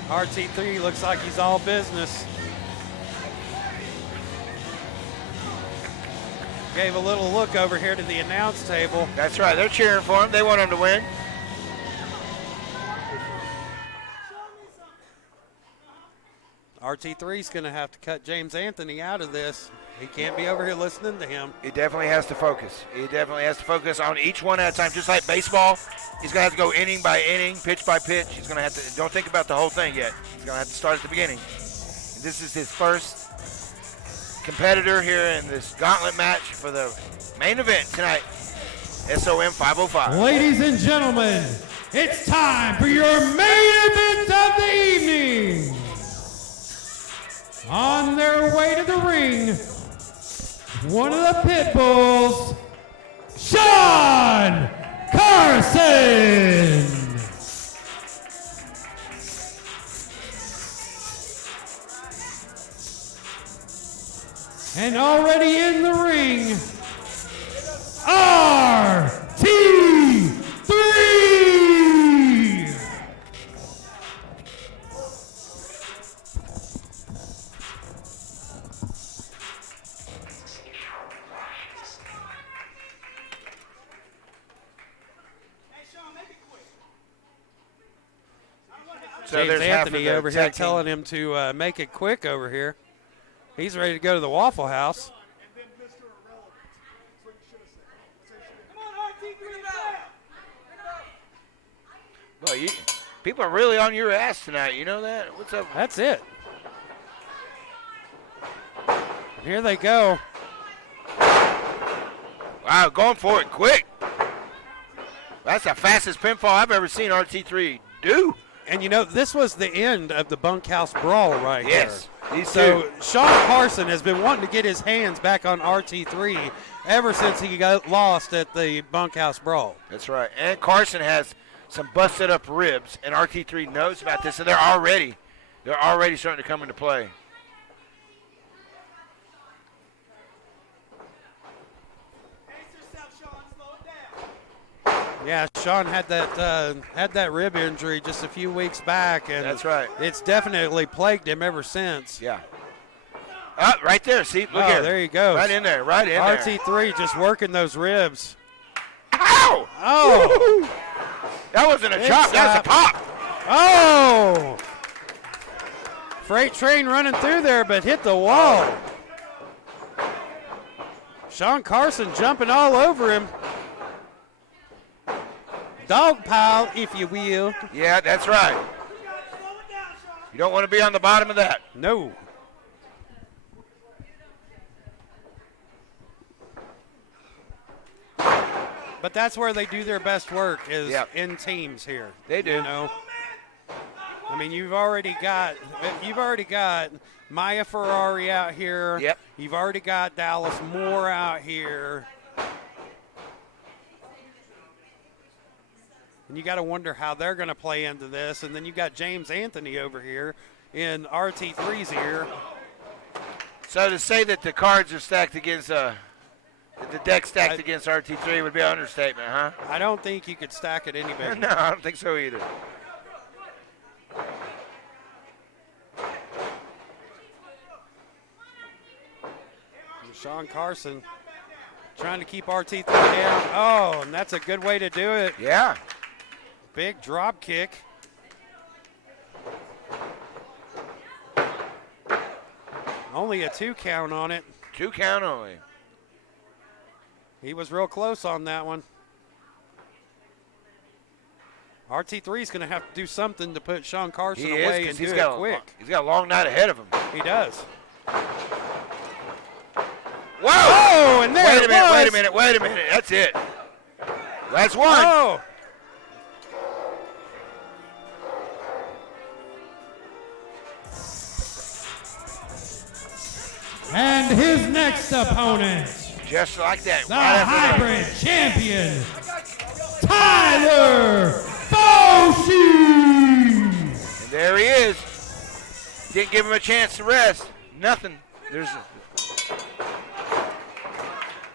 RT3 looks like he's all business. Gave a little look over here to the announce table. That's right. They're cheering for him. They want him to win. RT3's going to have to cut James Anthony out of this. He can't be over here listening to him. He definitely has to focus. He definitely has to focus on each one at a time, just like baseball. He's going to have to go inning by inning, pitch by pitch. He's going to have to, don't think about the whole thing yet. He's going to have to start at the beginning. And this is his first competitor here in this gauntlet match for the main event tonight, SOM 505. Ladies and gentlemen, it's time for your main event of the evening. On their way to the ring, one of the pit bulls, Sean Carson. And already in the ring, RT3. So James there's half of Anthony the over here tag team. telling him to make it quick over here. He's ready to go to the Waffle House. Well, people are really on your ass tonight. You know that? What's up? That's it. Here they go. Wow, going for it quick. That's the fastest pinfall I've ever seen RT3 do. And, you know, this was the end of the bunkhouse brawl right Yes, here. these So two. Sean Carson has been wanting to get his hands back on RT3 ever since he got lost at the bunkhouse brawl. That's right. And Carson has some busted up ribs, and RT3 knows about this, and they're already starting to come into play. Yeah, Sean had that rib injury just a few weeks back, and that's right. It's definitely plagued him ever since. Yeah. Right there. See, look here. There you go. Right in there. Right in there. RT3 just working those ribs. Ow! Oh! That wasn't a chop. That was a pop. Oh! Freight train running through there, but hit the wall. Sean Carson jumping all over him. Dog pile, if you will. Yeah, that's right. You don't want to be on the bottom of that. No. But that's where they do their best work is in teams here. They do. You know? I mean, you've already got Maya Ferrari out here. Yep. You've already got Dallas Moore out here. And you got to wonder how they're going to play into this. And then you got James Anthony over here in RT3's ear. So to say that the cards are stacked against the deck stacked against RT3 would be an understatement, huh? I don't think you could stack it any better. No, I don't think so either. Sean Carson trying to keep RT3 down. Oh, and that's a good way to do it. Yeah. Big drop kick. Only a 2 count on it. 2 count only. He was real close on that one. RT3 is going to have to do something to put Sean Carson away and do it quick. He's got a long night ahead of him. He does. Whoa! Oh, and there wait it a minute. That's it. That's one. Oh. And his next opponent, just like that. The hybrid champion, Tyler Foshi. And there he is. Didn't give him a chance to rest. Nothing.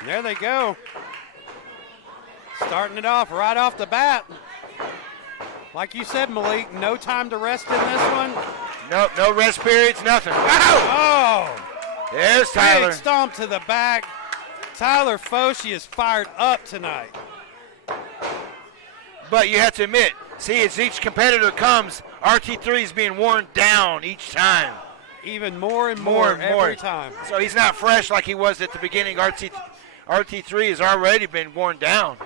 There they go. Starting it off right off the bat. Like you said, Malik, no time to rest in this one. No rest periods, nothing. Ow! Oh! There's Tyler. Big stomp to the back. Tyler Foshi is fired up tonight. But you have to admit, see, as each competitor comes, RT3 is being worn down each time. Even more and more every time. So he's not fresh like he was at the beginning. RT3 has already been worn down.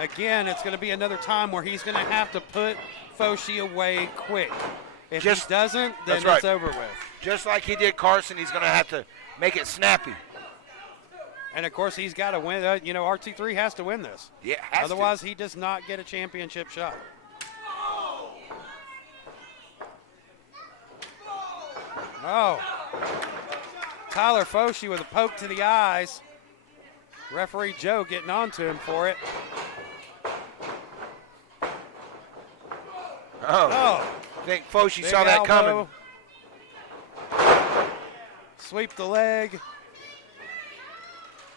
Again, it's going to be another time where he's going to have to put Foshi away quick. If he doesn't, then it's over with. Just like he did Carson, he's going to have to make it snappy. And, of course, he's got to win. RT3 has to win this. Yeah, otherwise, he does not get a championship shot. Oh. Tyler Foshi with a poke to the eyes. Referee Joe getting on to him for it. Oh. I think Foshi saw that elbow. coming. Sweep the leg.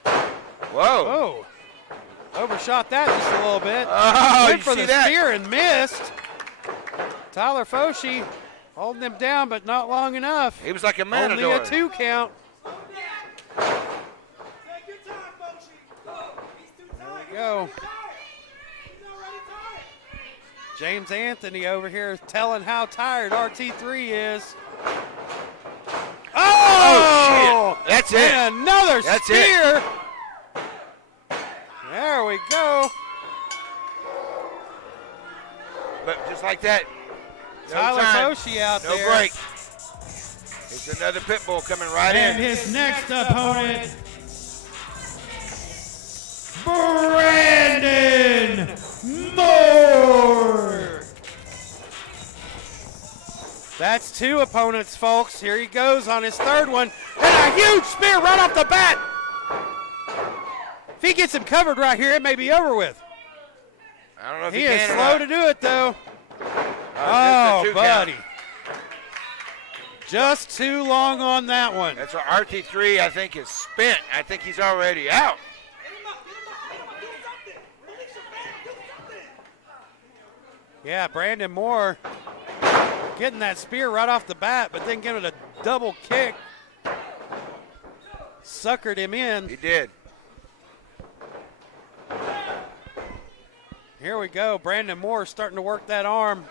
Whoa. Oh. Overshot that just a little bit. Oh, went you for see the that? spear and missed. Tyler Foshi holding him down, but not long enough. He was like a matador. Only a 2 count. There we go. James Anthony over here telling how tired RT3 is. Oh shit. That's it. And another That's spear. It. There we go. But just like that, no Tyler time, Foshi out no there. break. It's another pit bull coming right And in. his next opponent, Brandon Moore. That's 2 opponents, folks. Here he goes on his 3rd one. And a huge spear right off the bat. If he gets him covered right here, it may be over with. I don't know if he he is can or slow not. to do it, though. Oh, buddy. Just too long on that one. That's what RT3, I think, is spent. I think he's already out. Yeah, Brandon Moore getting that spear right off the bat, but then giving it a double kick. Suckered him in. He did. Here we go. Brandon Moore starting to work that arm.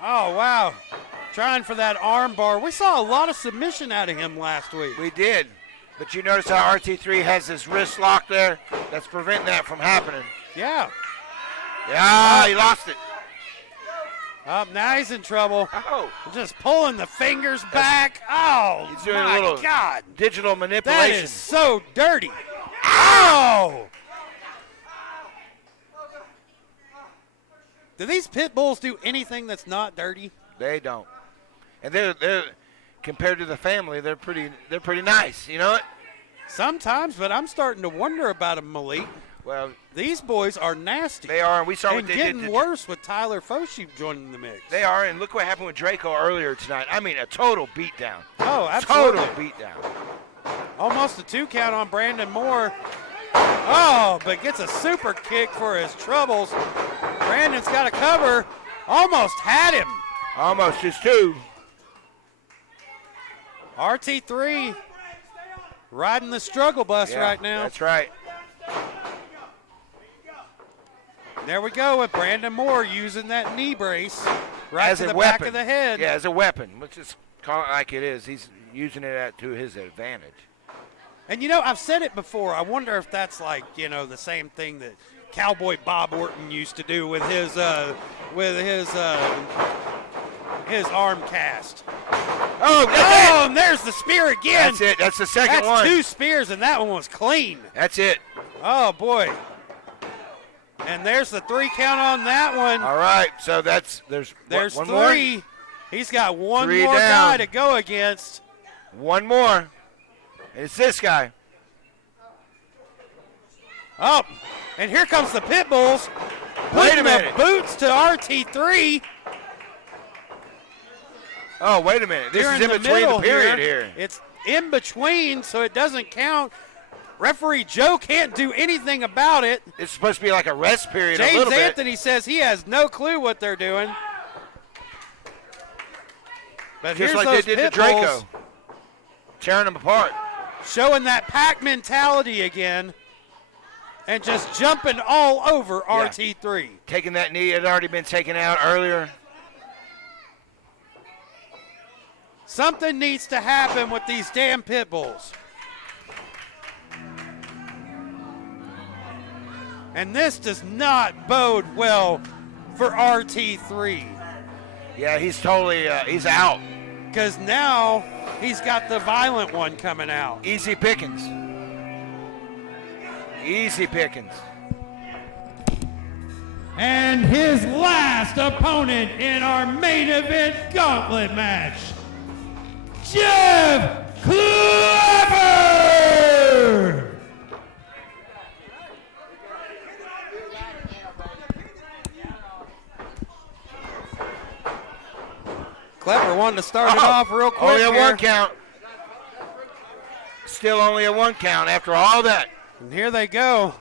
Oh, wow. Trying for that arm bar. We saw a lot of submission out of him last week. We did. But you notice how RT3 has his wrist locked there? That's preventing that from happening. Yeah. Yeah, he lost it. Now he's in trouble. Oh. Just pulling the fingers back. Oh, He's doing my a little God. digital manipulation. That is so dirty. Oh! Do these pit bulls do anything that's not dirty? They don't. And they're compared to the family, they're pretty nice, you know it? Sometimes, but I'm starting to wonder about them, Malik. Well, these boys are nasty. They are, and we saw what they did. Getting worse with Tyler Foshee joining the mix. They are, and look what happened with Draco earlier tonight. I mean, a total beatdown. Oh, absolutely. Total beatdown. Almost a 2 count on Brandon Moore. Oh, but gets a super kick for his troubles. Brandon's got a cover. Almost had him. Almost, just 2. RT3 riding the struggle bus Yeah, right now. That's right. There we go with Brandon Moore using that knee brace right as to a the weapon. back of the head. Yeah, as a weapon. Let's just call it like it is. He's using it to his advantage. And, you know, I've said it before. I wonder if that's like, you know, the same thing that Cowboy Bob Orton used to do with his arm cast. Oh, and there's the spear again. That's it. That's the second That's one. 2 spears, and that one was clean. That's it. Oh, boy. And there's the 3 count on that one. All right, so there's one 3. More? He's got one 3 more down. guy to go against. One more. It's this guy. Oh, and here comes the Pit Bulls. Wait a Putting minute. the boots to RT3. Oh, wait a minute. This Here is in the between the middle period here. It's in between, so it doesn't count. Referee Joe can't do anything about it. It's supposed to be like a rest period a James little bit. Anthony says he has no clue what they're doing. But Just here's like those they did to Pit Draco. Bulls Tearing them apart. showing that pack mentality again and just jumping all over Yeah. RT3. Taking that knee, it had already been taken out earlier. Something needs to happen with these damn Pit Bulls. And this does not bode well for RT3. Yeah, he's totally, he's out. Because now he's got the violent one coming out. Easy pickings. Easy pickings. And his last opponent in our main event gauntlet match, Jeff Clever! Clever wanted to start it off real quick. Only a here. 1 count. Still only a 1 count after all that. And here they go.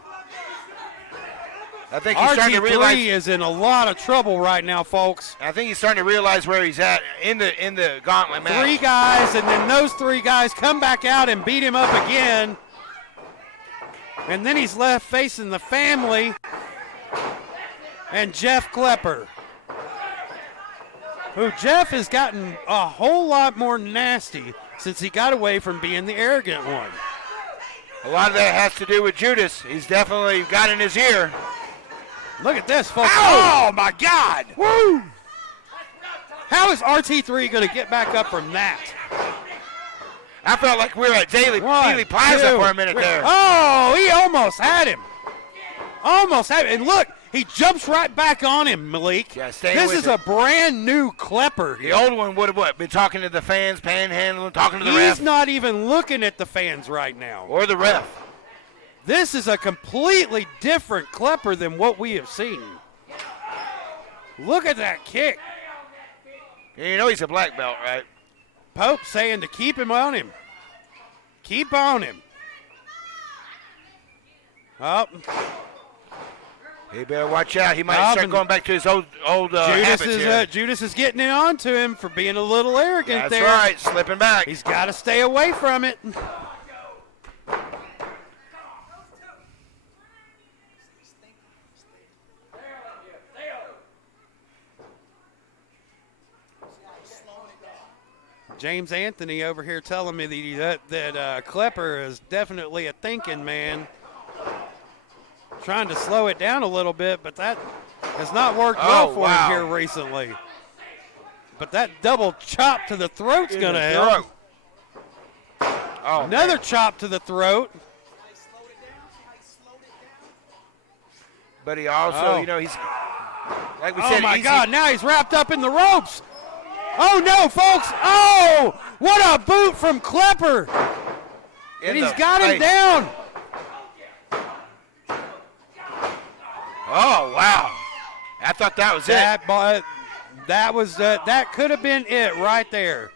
I think he's starting to RT3 realize. is in a lot of trouble right now, folks. I think he's starting to realize where he's at in the gauntlet match. 3 guys, and then those 3 guys come back out and beat him up again. And then he's left facing the family and Jeff Klepper, who Jeff has gotten a whole lot more nasty since he got away from being the arrogant one. A lot of that has to do with Judas. He's definitely got in his ear. Look at this, folks. Ow! Oh, my God. Woo! How is RT3 going to get back up from that? I felt like we were at Daily Plaza for a minute there. Oh, he almost had him. Almost had him. And look, he jumps right back on him, Malik. Yeah, staying this with is it. a brand new Klepper. The old one would have been talking to the fans, panhandling, talking to the He's ref. not even looking at the fans right now. Or the ref. This is a completely different Klepper than what we have seen. Look at that kick. You know he's a black belt, right? Pope saying to keep him on him. Keep on him. Oh. He better watch out. He might start going back to his old habits here. Judas is getting it on to him for being a little arrogant there. That's right, slipping back. He's got to stay away from it. James Anthony over here telling me that Klepper is definitely a thinking man. Trying to slow it down a little bit, but that has not worked well for him here recently. But that double chop to the throat's going to help. Another chop to the throat. But he also, you know, he's, like we said. Oh, my God, now he's wrapped up in the ropes. Oh, no, folks. Oh, what a boot from Klepper. And he's got him down. Oh, wow. I thought that was it. That could have been it right there.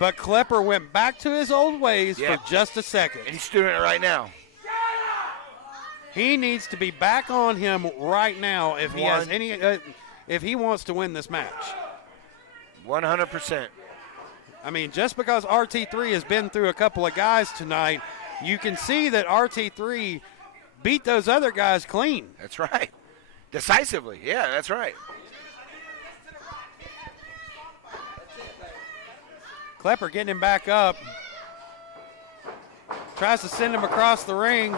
But Klepper went back to his old ways for just a second. And he's doing it right now. He needs to be back on him right now if he has any if he wants to win this match. 100%. I mean, just because RT3 has been through a couple of guys tonight, you can see that RT3 beat those other guys clean. That's right. Decisively. Yeah, that's right. Klepper getting him back up. Tries to send him across the ring.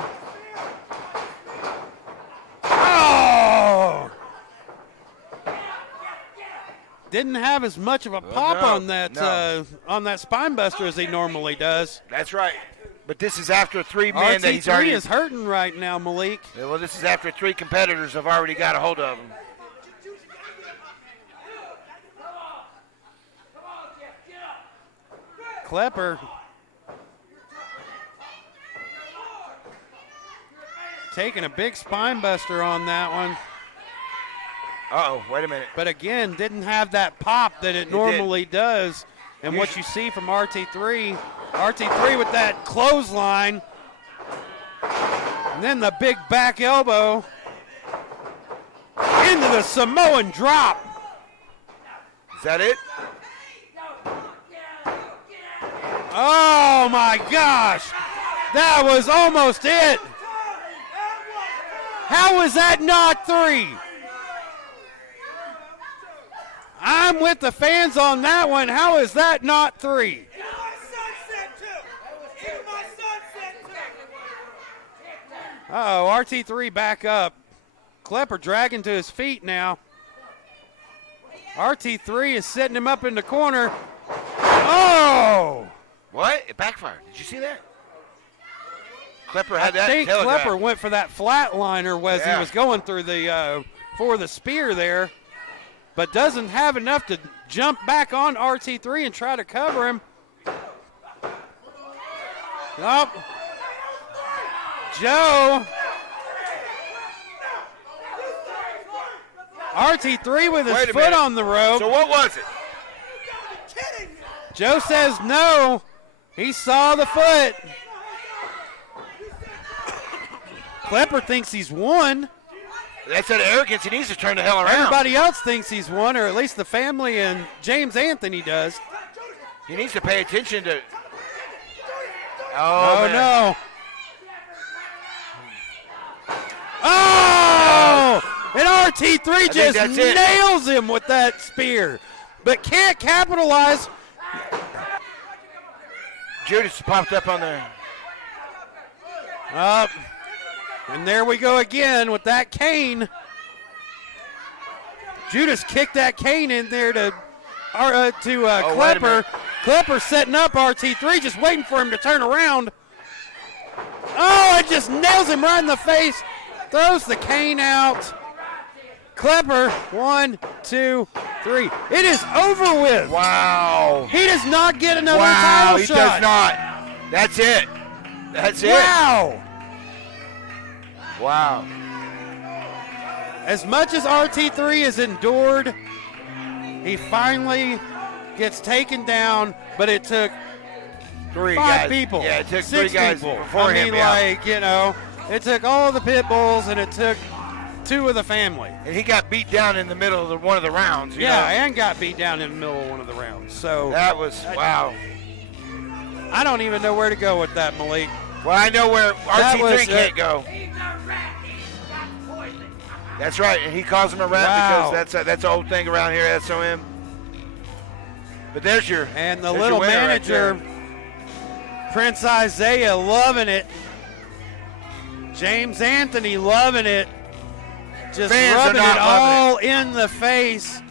Oh! Didn't have as much of a pop on that spine buster as he normally does. That's right. But this is after 3 men that he's already. RT3 is hurting right now, Malik. Yeah, well, this is after 3 competitors have already got a hold of him. Klepper taking a big spine buster on that one. Uh-oh, wait a minute. But again, didn't have that pop that it normally does. And what you see from RT3 with that clothesline. And then the big back elbow into the Samoan drop. Is that it? Oh, my gosh. That was almost it. How was that not 3? I'm with the fans on that one. How is that not 3? Uh-oh, RT3 back up. Klepper dragging to his feet now. RT3 is setting him up in the corner. Oh! What? It backfired. Did you see that? Klepper had that. I think telegraph. Klepper went for that flatliner as he was going through for the spear there, but doesn't have enough to jump back on RT3 and try to cover him. Nope. Joe. RT3 with his foot on the rope. So what was it? Joe says no. He saw the foot. Klepper thinks he's won. That's that arrogance. He needs to turn the hell around. Everybody else thinks he's won, or at least the family and James Anthony does. He needs to pay attention to. Oh no. Oh! And RT3 just nails him with that spear, but can't capitalize. Judas popped up on there. Up. And there we go again with that cane. Judas kicked that cane in there to Klepper. Klepper setting up RT3, just waiting for him to turn around. Oh, it just nails him right in the face. Throws the cane out. Klepper, 1, 2, 3. It is over with. Wow. He does not get another title shot. He does not. That's it. That's it. Wow. Wow. As much as RT3 has endured, he finally gets taken down, but it took Three five guys. people. Yeah, it took 6 three guys people. before I him. mean, Yeah. like, you know, it took all the pit bulls and it took 2 of the family. And he got beat down in the middle of one of the rounds. You know? And got beat down in the middle of one of the rounds. So That was, wow. I don't even know where to go with that, Malik. Well, I know where That was RT3 can't go. That's right, and he calls him a rat Wow. because that's the old thing around here at SOM. But there's your And the there's little your winner right manager, there. Prince Isaiah, loving it. James Anthony loving it. Just Fans are rubbing not it all in the face.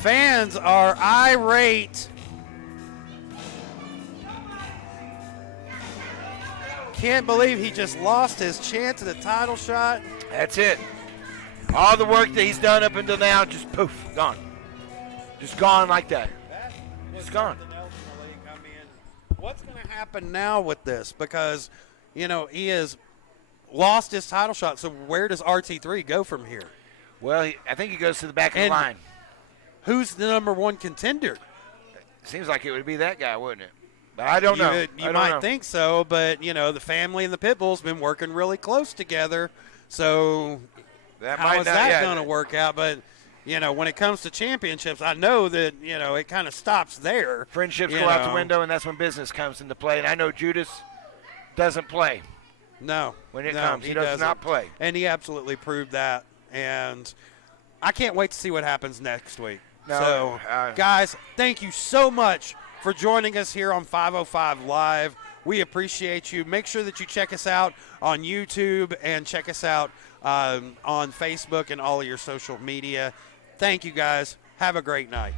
Fans are irate. Can't believe he just lost his chance at a title shot. That's it. All the work that he's done up until now, just poof, gone. Just gone like that. Just gone. What's going to happen now with this? Because, you know, he has lost his title shot. So where does RT3 go from here? Well, I think he goes to the back of the And line. Who's the number 1 contender? Seems like it would be that guy, wouldn't it? But I don't know. You might think so, but, you know, the family and the Pitbull's been working really close together. So how is that going to work out? But, you know, when it comes to championships, I know that, you know, it kind of stops there. Friendships go out the window, and that's when business comes into play. And I know Judas doesn't play. No. When it comes, he does not play. And he absolutely proved that. And I can't wait to see what happens next week. No, So, guys, thank you so much for joining us here on 505 Live. We appreciate you. Make sure that you check us out on YouTube and check us out on Facebook and all of your social media. Thank you, guys. Have a great night.